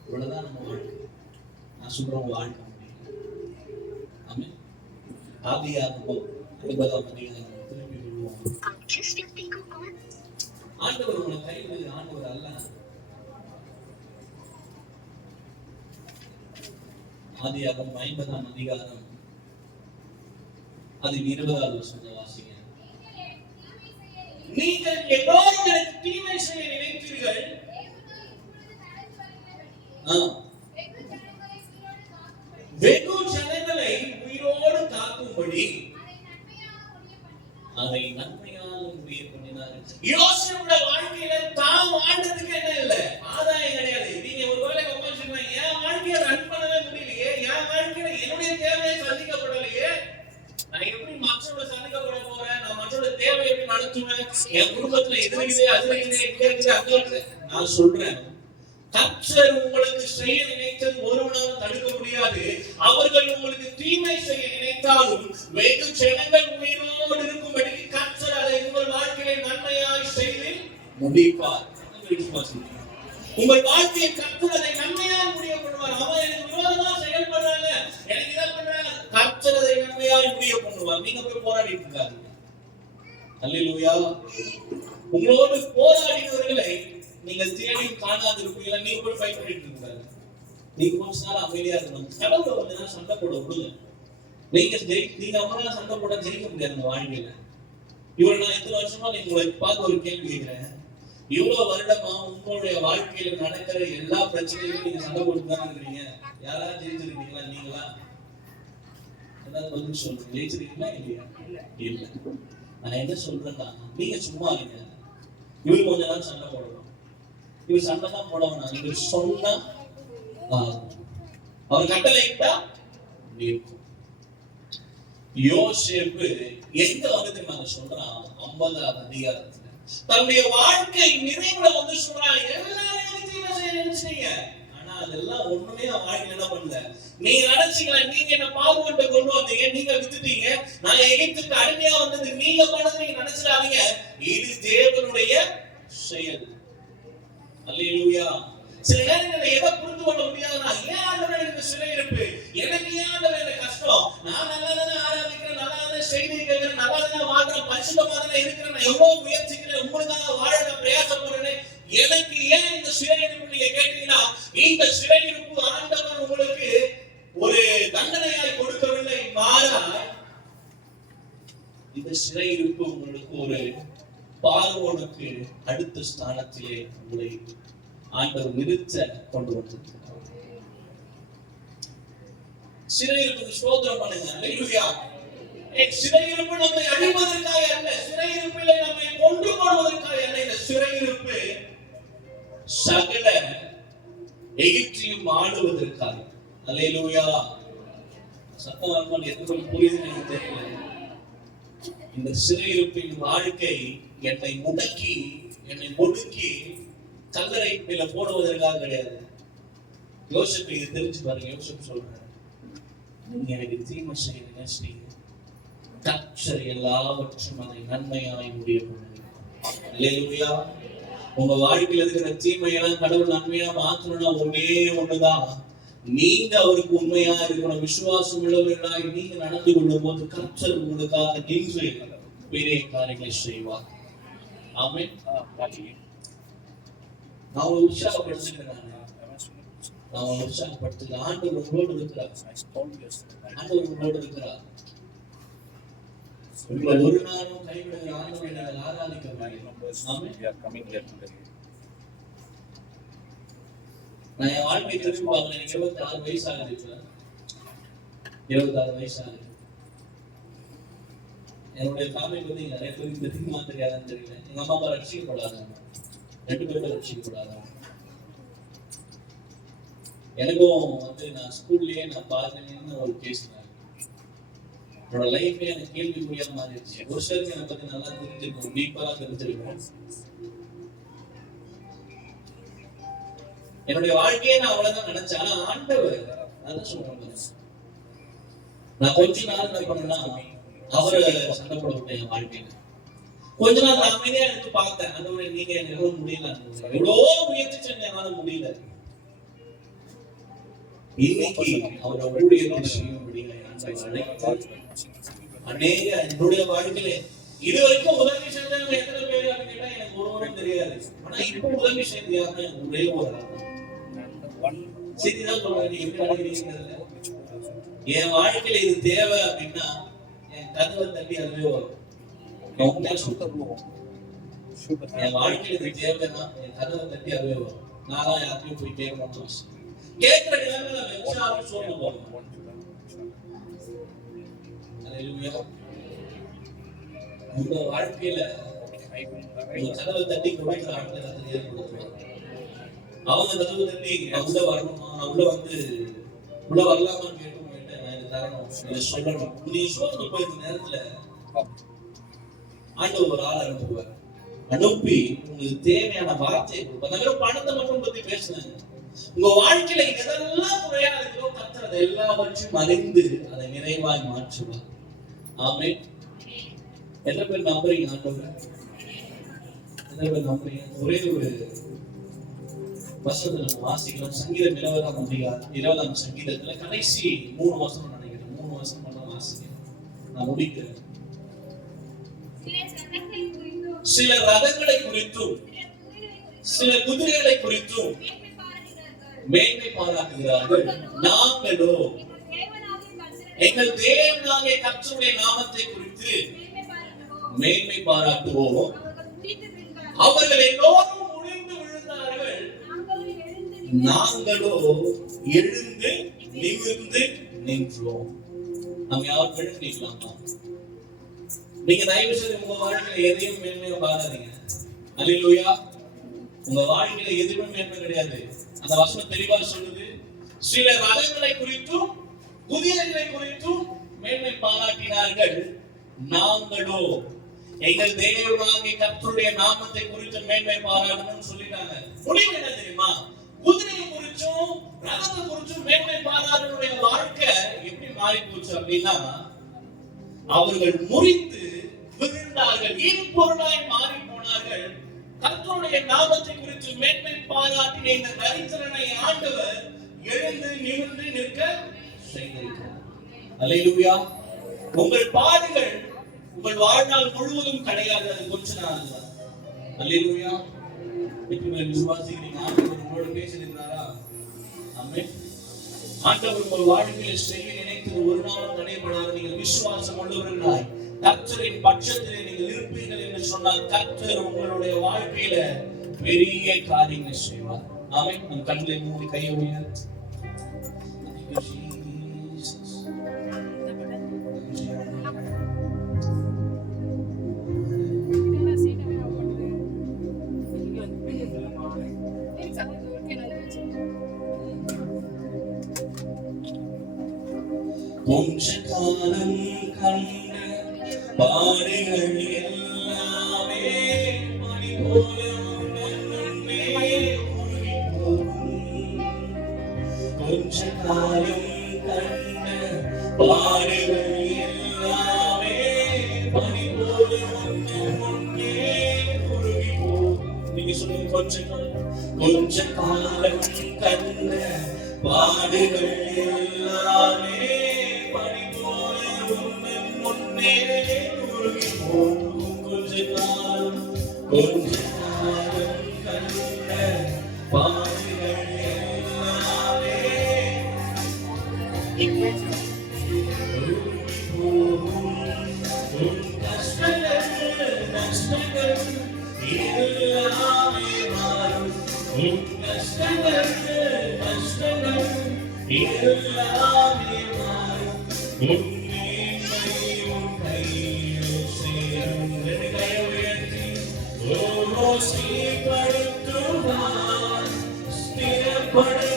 இவ்வளவுதான் நம்ம வாழ்க்கை. நான் சொல்றேன், வாழ்க்கை முடியல. ஆமென். ஆதியாகமம் 20ஆம் அதிகாரம் திருப்பி வருவோம். ஆண்டவர் உங்களை கைவிடுகிற ஆண்டவர் அல்ல. ஆதியாகமம் 50ஆம் அதிகாரம் அதில் 20வது வசனத்தை வாசிங்க. நீங்கள் எல்லோரும் எனக்கு தீமை செய்ய நினைத்தீர்கள், வெகு ஜனங்களை உயிரோடு காக்கும்படி அதை நன்மையாக முடிய பண்ணினார். யோசேப்புடைய வாழ்க்கையில தான் வாழ்ந்ததுக்கு என்ன இல்லை, ஆதாயம் கிடையாது. நீங்க ஒரு வேலை உட்காந்துருக்கீங்க, என் வாழ்க்கையை ரன் பண்ணவே முடியலையே, என் வாழ்க்கையில என்னுடைய தேவையை சந்திக்கப்படலையே, நான் எப்படி மற்றவங்களை சந்திக்கப்பட போறேன், நான் மற்றவங்க தேவை எப்படி நடத்துவேன், என் குடும்பத்துல இது இருக்குது அது இருக்குது இங்க இருக்குது அங்க இருக்குது. நான் சொல்றேன், கர்த்தர் உங்களுக்கு செய்ய நினைத்தது ஒருவனாலும் தடுக்க முடியாது. அவர்கள் உங்களுக்கு தீமை செய்ய நினைத்தாலும் வெகு ஜனங்கள் உயிரோடு இருக்கும்படி கர்த்தர் அதை உங்கள் வாழ்க்கையை நன்மையாய் செய்து முடிப்பார். உங்கள் வாழ்க்கையை கர்த்தர் அதை நன்மையாய் முடிய பண்ணுவார். அவன் எனக்கு விரோதமா செயல்படுறாங்க, எனக்கு இதை பண்றாங்க, கர்த்தர் அதை நன்மையாய் முடிய பண்ணுவார். நீங்க போய் போராடிட்டு இருக்காதீங்க. அல்லேலூயா. உங்களோடு போராடினவர்களை நீங்க தேடி காணாது இருப்பீங்களா? நீங்க போய் ஃபைட் பண்ணிட்டு இருக்காங்க. நீங்க கொஞ்ச நாள் அமைதியா இருக்கணும். கடவுளை கொஞ்ச நாள் சண்டை போட விடுங்க. நீங்க அவங்களால சண்டை போட ஜெயிக்க முடியாது உங்க வாழ்க்கையில. இவ்வளவு நான் இத்தனை வருஷமா நீங்க உங்களை பார்த்து ஒரு கேள்வி கேட்கிறேன், இவ்வளவு வருடமா உங்களுடைய வாழ்க்கையில நடக்கிற எல்லா பிரச்சனையும் நீங்க சண்டை போட்டு தான் இருக்கிறீங்க. யாராவது ஜெயிச்சிருக்கீங்களா? நீங்களா? ஏதாவது பதில் சொல்லுங்க. ஜெயிச்சிருக்கீங்களா இல்லையா? இல்ல. நான் என்ன சொல்றேன்னா, நீங்க சும்மா இருங்க. இவரு கொஞ்ச நாள் சண்டை போடணும். இவர் சண்டை தான் போட வேணாம். இவர் சொன்னா அவர் கட்டளை இட்டா இருக்கும். யோசேப்பு எங்க வந்து தெரியுமா சொல்றான்? 50ஆவது அதிகாரத்துல தன்னுடைய வாழ்க்கை நிறைவுல வந்து சொல்றான், எல்லாரையும் தீமை செய்ய நினைச்சீங்க, ஆனா அதெல்லாம் ஒண்ணுமே வாழ்க்கை என்ன பண்ணல. நீங்க நினைச்சீங்களா, நீங்க என்ன பார்வோன்ட்ட கொண்டு வந்தீங்க, நீங்க வித்துட்டீங்க, நான் எகிப்துக்கு அடிமையா வந்தது நீங்க பண்ணது, நீங்க நினைச்சிடாதீங்க. இது தேவனுடைய செயல். அல்லேலூயா. சில நேரங்களில் எதை புரிந்து கொள்ள முடியாதுன்னா, ஏன் ஆண்டவரே எனக்கு சிறையிருப்பு, எனக்கு ஏன் ஆண்டவரே எனக்கு கஷ்டம், நான் நல்லா தானே ஆராதிக்கிறேன், நல்லா தானே செய்தி கேட்கிறேன், நல்லா தானே வாழ்றேன், பரிசுத்தமா தானே இருக்கிறேன், நான் எவ்வளவு முயற்சிக்கிறேன், உங்களுக்காக வாழ நான் பிரயாசப்படுறேன், எனக்கு ஏன் இந்த சிறையிருப்பு நீங்க கேட்டீங்கன்னா, இந்த சிறையிருப்பு ஆண்டவர் உங்களுக்கு ஒரு தண்டனையாய் கொடுக்கவில்லை, மாறா இந்த சிறையிருப்பு உங்களுக்கு ஒரு பார்வோனுக்கு அடுத்த ஸ்தானத்திலே உங்களை ஆண்டவர் நிறுத்த கொண்டு வந்திருக்கிறார். சிறையிருப்புக்கு ஸ்தோத்திரம் பண்ணுங்க. அல்லேலூயா. சிறையிருப்பு நம்மை அழிப்பதற்காக அல்ல, சிறையிருப்பிலே நம்மை கொண்டு போவதற்காக அல்ல. இந்த சிறையிருப்பு சகல எகிப்தையும் ஆளுவதற்காக. அல்லேலூயா. சத்தம் எத்தனை புரியுது எனக்கு தெரியல. இந்த சிறையிருப்பின் வாழ்க்கை என்னை முடக்கி, என்னை ஒடுக்கி கல்லறை மேல போடுவதற்காக கிடையாது. யோசிப்பு இது தெரிஞ்சு பாருங்க. யோசிப்பு சொல்றேன், நீங்க எனக்கு தீமை செய்ய நினைச்சிட்டீங்க, கர்த்தர் எல்லாவற்றும் அதை நன்மையாய் முடிய பண்ணுங்க. அல்லேலூயா. உங்க வாழ்க்கையில் இருக்கிற தீமையெல்லாம் கடவுள் நன்மையா மாற்றணும்னா ஒன்னே ஒண்ணுதான், நீங்க அவருக்கு உண்மையா இருக்கணும். விசுவாசம் உள்ளவர்களாய் நீங்க நடந்து கொள்ளும் போது கர்த்தர் உங்களுக்காக நின்று பெரிய காரியங்களை செய்வார். ஆமென். நான் ஒரு உற்சாகப்படுத்துகிறேன். நான் உற்சாகப்படுத்துகிறேன். ஆண்டவர் உங்களோடு இருக்கிறார். ஆண்டவர் உங்களோடு இருக்கிறார். உங்களை ஒரு நாளும் கைவிடுகிற ஆண்டவரை நீங்கள் ஆராதிக்க வேண்டும். நான் என் வாழ்க்கை திரும்பி பார்க்கிறேன். 26 வயசு ஆகுது. 26 வயசு ஆகுது. என்னுடைய ஃபேமிலி வந்து நிறைய பேருக்கு தெரியுமா தெரியாதான்னு தெரியல. எங்க அம்மா அப்பா ரட்சிக்கப்படாதாங்க, 2 பேரும் ரட்சிக்கப்படாதாங்க. எனக்கும் வந்து நான் ஸ்கூல்லயே நான் பார்த்தேன்னு ஒரு கேஸ், என்னோட லைஃபே எனக்கு கேள்விக்குறியா மாறிடுச்சு. ஒரு சிலருக்கு என்னை பத்தி நல்லா தெரிஞ்சிருக்கும், டீப்பரா தெரிஞ்சிருக்கும். என்னுடைய வாழ்க்கையை நான் அவ்வளவுதான் நினைச்சேன். ஆனா ஆண்டவர் அதான் சொல்றேன், நான் கொஞ்ச நாள் என்ன பண்ணேன்னா அவரை சண்டை போட விட்டேன். என் வாழ்க்கையில கொஞ்ச நாள் நான் அமைதியா எடுத்து பார்த்தேன். ஆண்டவரே நீங்க என்னால முடியல, எவ்வளவோ முயற்சி செஞ்சேன், என்னால முடியல. இன்னைக்கு அவரோட ஊழியத்தை செய்ய முடியல. அநேக என்னுடைய வாழ்க்கையில இது வரைக்கும் உதவி செஞ்சவங்க எத்தனை பேர் அப்படின்னு கேட்டா எனக்கு ஒருவரும் தெரியாது. ஆனா இப்ப உதவி செஞ்ச யாருன்னா ஒரே ஒரு சரிதான் சொல்றேன். நீங்க எப்படி அடைகிறீங்க? என் வாழ்க்கையில இது தேவை அப்படின்னா என் கதவை தட்டி அதுவே வரும். என் வாழ்க்கையில இது தேவைன்னா என் கதவை தட்டி அதுவே வரும். நான் தான் யாருக்கையும் போய் கேட்கணும்னு கேட்கிற நிலைமையில வெச்சாலும் சொல்ல போறேன். உங்க வாழ்க்கையில கதவை தட்டி கொடுக்கிற ஆட்களை ஏற்படுத்துவாங்க. அவங்க கதவை தட்டி உள்ள வரணுமா, உள்ள வந்து உள்ள வரலாமான்னு கேட்டு நான் இது தரணும், இதை சொல்லணும். நீ சோதனை போயிருந்த நேரத்துல ஆண்டவர் ஒரு ஆள் அனுப்புவார். அனுப்பி உங்களுக்கு தேவையான வார்த்தையை கொடுப்பார். பணத்தை மட்டும் பத்தி பேசுனாங்க. உங்க வாழ்க்கையில எதெல்லாம் குறையா இருக்கோ கர்த்தர் அதை எல்லாவற்றையும் அறிந்து அதை நிறைவாய் மாற்றுவார். ஆமென். எத்தனை பேர் நம்புறீங்க ஆண்டவரை? எத்தனை பேர் நம்புறீங்க? ஒரே ஒரு வசனத்தை நம்ம வாசிக்கலாம். சங்கீதம் 20ஆம் சங்கீதத்துல கடைசி 3 வசனம் நினைக்கிறேன். 3 வசனம் மட்டும் வாசிக்கிறேன், நான் முடிக்கிறேன். சில ரதங்களை குறித்தும் சில குதிரைகளை குறித்தும் மேன்மை பாராட்டுகிறார்கள். நாங்களோ எங்கள் தேவனாகிய கர்த்தருடைய நாமத்தை குறித்து மேன்மை பாராட்டுவோம். அவர்கள் எல்லோரும் முடிந்து விழுந்தார்கள், நாங்களோ எழுந்து நிமிர்ந்து நின்றோம். நம்ம யாரும் எழுந்திக்கலாமா? நீங்க தயவு செய்து உங்க வாழ்க்கையில எதையும் மேன்மையா பாராதீங்க. அல்லேலூயா. உங்க வாழ்க்கையில எதுவும் மேன்மை கிடையாது. அந்த வசனம் தெளிவா சொல்லுது. சில ரதங்களை குறித்தும் குதிரைகளை குறித்தும் மேன்மை பாராட்டினார்கள், நாங்களோ எங்கள் தேவனாகிய கர்த்தருடைய நாமத்தை குறித்து மேன்மை பாராட்டணும்னு சொல்லிட்டாங்க. முடிவு என்ன தெரியுமா? குதிரையை குறிச்சும் ரதத்தை குறிச்சும் மேன்மை பாராட்டனுடைய வாழ்க்கை எப்படி மாறி போச்சு அப்படின்னா, அவர்கள் முறித்து விழுந்தார்கள், ஈர்ப்பொருளாய் மாறி போனார்கள். கர்த்தருடைய நாமத்தை குறித்து மேன்மை பாராட்டின இந்த தரித்திரனை ஆண்டவர் எழுந்து நிமிர்ந்து நிற்க செய்திருக்கிறார். அல்லேலூயா. உங்கள் பாடுகள் உங்கள் வாழ்நாள் முழுவதும் கிடையாது, அது கொஞ்ச நாள் தான். அல்லேலூயா. விசுவாசிக்கிறீங்க ஆண்டவர் உங்களோட பேசியிருக்கிறாரா? ஆமென். ஆண்டவர் உங்கள் வாழ்க்கையில் செய்ய நினைத்தது ஒரு நாளும் தடைபடாது. நீங்கள் விசுவாசம் உள்ளவர்களாய் கர்த்தரின் பட்சத்திலே நீங்கள் இருப்பீர்கள் என்று சொன்னால் கர்த்தர் உங்களுடைய வாழ்க்கையில பெரிய காரியங்களை செய்வார். ஆமென். நம் கண்களை மூடி கையை உயர்த்தி சொல்லுங்க. கொஞ்ச காலம் கண்ட பாடுகள் எல்லாமே பனி போல உந்தன் முன்னே உருகி போகும். கொஞ்ச காலம் கண்ட பாடுகள் எல்லாமே உருகி போகும். உன் கஷ்டங்கள் நஷ்டங்கள் எல்லாமே மாறும். உன் கஷ்டங்கள் நஷ்டங்கள் எல்லாமே மாறும். உன் மேன்மை உன் கையில் சேரும். ரெண்டு கையை உயர்த்தி ஸ்திரப்படுத்துவார், ஸ்திரப்படுத்துவார்,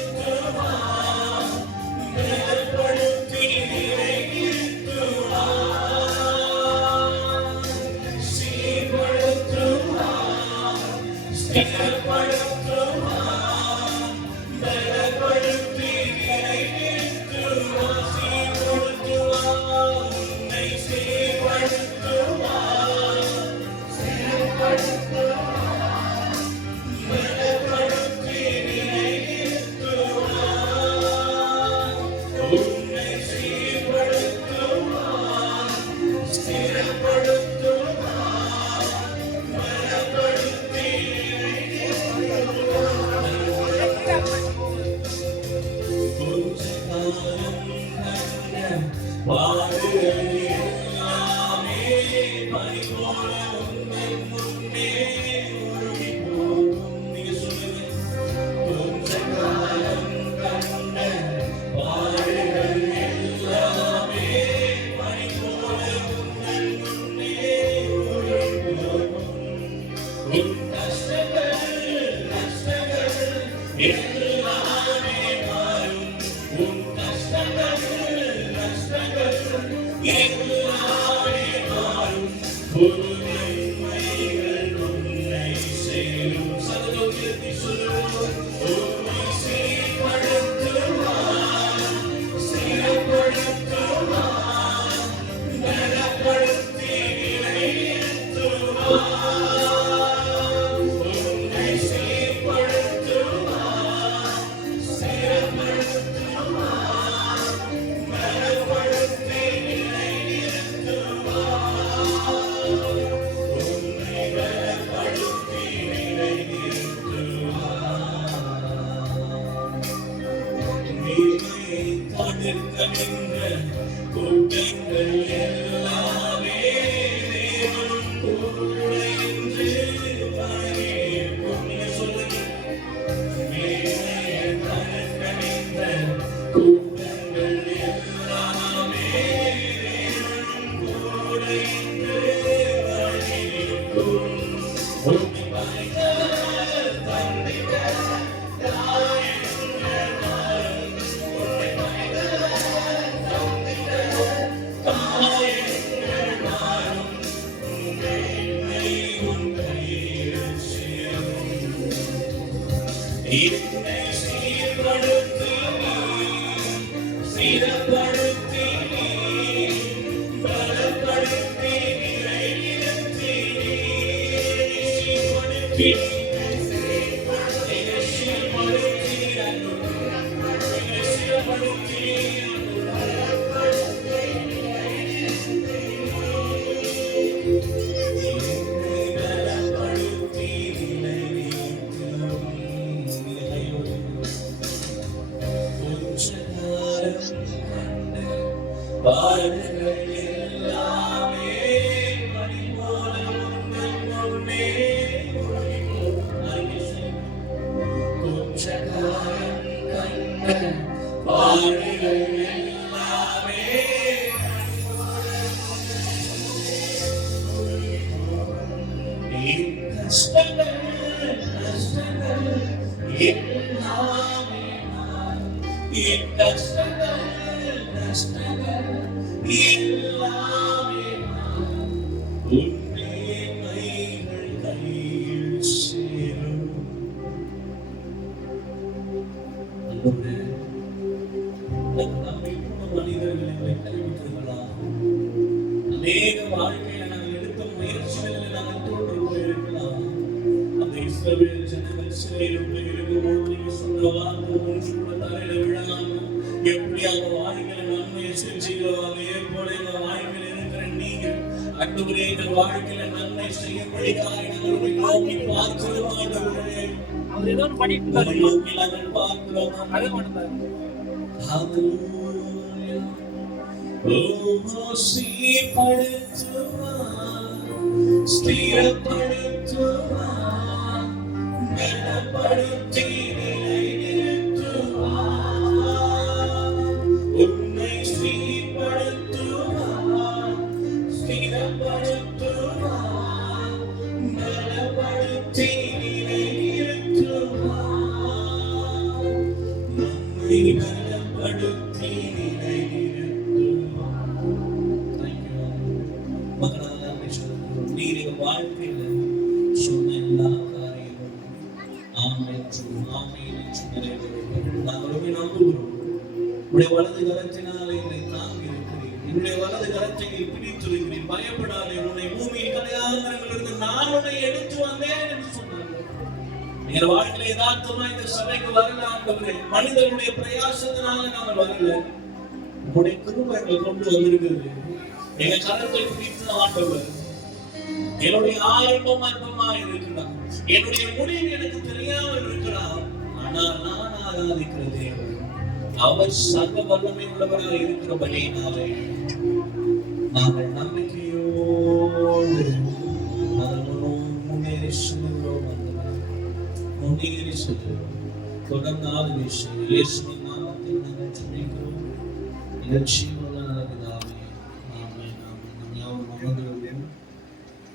பலப்படுத்தி நிறைவேற்றுவார். ஸ்திரப்படுத்துவார், ஸ்திரப்படுத்துவார், பலப்படுத்தி நிறைவேற்றுவார். சீர்படுத்துவார், உன்னை சீர்படுத்துவார், சீர்படுத்துவார், பலப்படுத்தி நிறைவேற்றுவார். உன்னை சீர்படுத்துவார், ஸ்திரப்படுத்துவார், பலப்படுத்தி கொஞ்ச காலம் கண்ட பாடுகள் எல்லாமே பனி போல உந்தன் முன்னே உருகி போகும். நீங்க சொல்லுங்க. கொஞ்ச காலம் கண்ட பாடுகள் எல்லாமே பனி போல உந்தன் முன்னே உருகி போகும். உன் கஷ்டங்கள் நஷ்டங்கள் எல்லாமே மாறும். உன் கஷ்டங்கள் நஷ்டங்கள் எல்லாமே மாறும். புது நன்மைகள் உன்னை சேரும். சத்தம் உயர்த்தி சொல்லுவோம். உன்னை சீர்படுத்துவார், சீர்படுத்துவார், பலப்படுத்தி நிறைவேற்றுவார். உன்னை சீர்படுத்துவார், சீர்படுத்துவார், பலப்படுத்தி நிறைவேற்றுவார். உன்னை பலப்படுத்தி நிறைவேற்றுவார். நீதியை தடுக்க நின்ற கூட்டங்கள் எல்லாமே தேவன் கூட என்று பணியேற்கும். நீங்க சொல்லுங்க. நீதியை தடுக்க நின்ற கூட்டங்கள் எல்லாமே தேவன் கூட என்று பணியேற்கும். உன்னை படைத்தவர் தந்திடர் தாயெங்கள் மரம். உன்னை படைத்தவர் தந்திடர் தாயெங்கள் மரம். உன் மேன்மை உன் கையில் சேரும். என்னை சீர்படுத்தி சீரப்படுத்தி பலப்படுத்தி நிறைவேற்றி சீர்படுத்தி பாடுகள் எல்லாமே பனி போல உந்தன் முன்னே உருகி போகும். கொஞ்ச காலம் கண்ட பாடுகள் எல்லாமே என் கஷ்டங்கள் நஷ்டங்கள் எல்லாமே என் கஷ்டங்கள் நஷ்டங்கள் எல்லாமே உன் மேன்மைகள் கையில் சேரும். அன்புள்ள நம்மை போன்ற மனிதர்கள் எங்களை கைவிட்டிருக்கலாம். அநேக வாழ்க்கையில நாங்கள் எடுத்த முயற்சிகளில் நாங்கள் தோற்று போயிருக்கலாம். அந்த இஸ்ரவேல் ஜனங்கள் சிறையில் இருக்கும்போது நீங்க சொன்ன வார்த்தை ஒன்று கூட தலையில விழாம எப்படி அவங்க வாழ்க்கையில நன்மையை செஞ்சீங்களோ அதே போல எங்க வாழ்க்கையில இருக்கிற நீங்க ஆண்டவரே எங்கள் வாழ்க்கையில நன்மை செய்யும்படியாக நாங்கள் நோக்கி பார்க்கிறோம் ஆண்டவரே. அவர் ஏதோ பண்ணிட்டு நோக்கி நாங்கள் பார்க்கிறோம். அதே பண்ணுறாங்க. ஹalleluya. ஓ ஸ்திரப்படுத்துவார் பலப்படுத்தி நிலைநிறுத்துவார். உன்னை ஸ்திரப்படுத்துவார் ஸ்திரப்படுத்துவார் பலப்படுத்தி நிலைநிறுத்துவார். நம்மை பலப்படுத்தி வாழ்க்கையில சொன்ன எல்லா காரியங்களும் நாங்களுமே நம்புகிறோம். உடைய வலது கரத்தினாலே என்னை தாங்கி இருக்கிறேன், என்னுடைய வலது கரத்தை பிடித்திருக்கிறேன், பயப்படாதே, உன்னை பூமியின் கலையாந்திரங்களிலிருந்து நான் உன்னை எடுத்து வந்தேன் என்று சொன்னாங்க. என் வாழ்க்கையில யதார்த்தமா இந்த சபைக்கு வரல ஆண்டவரே, மனிதனுடைய பிரயாசத்தினால நாங்கள் வரல, உங்களுடைய கிருபை எங்களை கொண்டு வந்திருக்கிறது. எங்க கரத்தை பிடித்து ஆண்டவர் என்னுடைய ஆரம்பம் அற்பமாக இருக்கலாம், என்னுடைய முடிவு எனக்கு தெரியாமல் இருக்கலாம், ஆனால் நான் ஆராதிக்கிற தேவன் அவர் சர்வ வல்லமை உள்ளவராக இருக்கிறபடியினாலே நாங்கள் நம்பிக்கையோடு முன்னேறி செல்கிறோம். முன்னேறி செல்கிறோம். தொடர்ந்து ஆளுநர் இயேசுவின் நாமத்தில் நாங்கள் ஜெபிக்கிறோம். நிகழ்ச்சியுள்ள நல்ல பிதாவே, ஆமென். ஆமென்.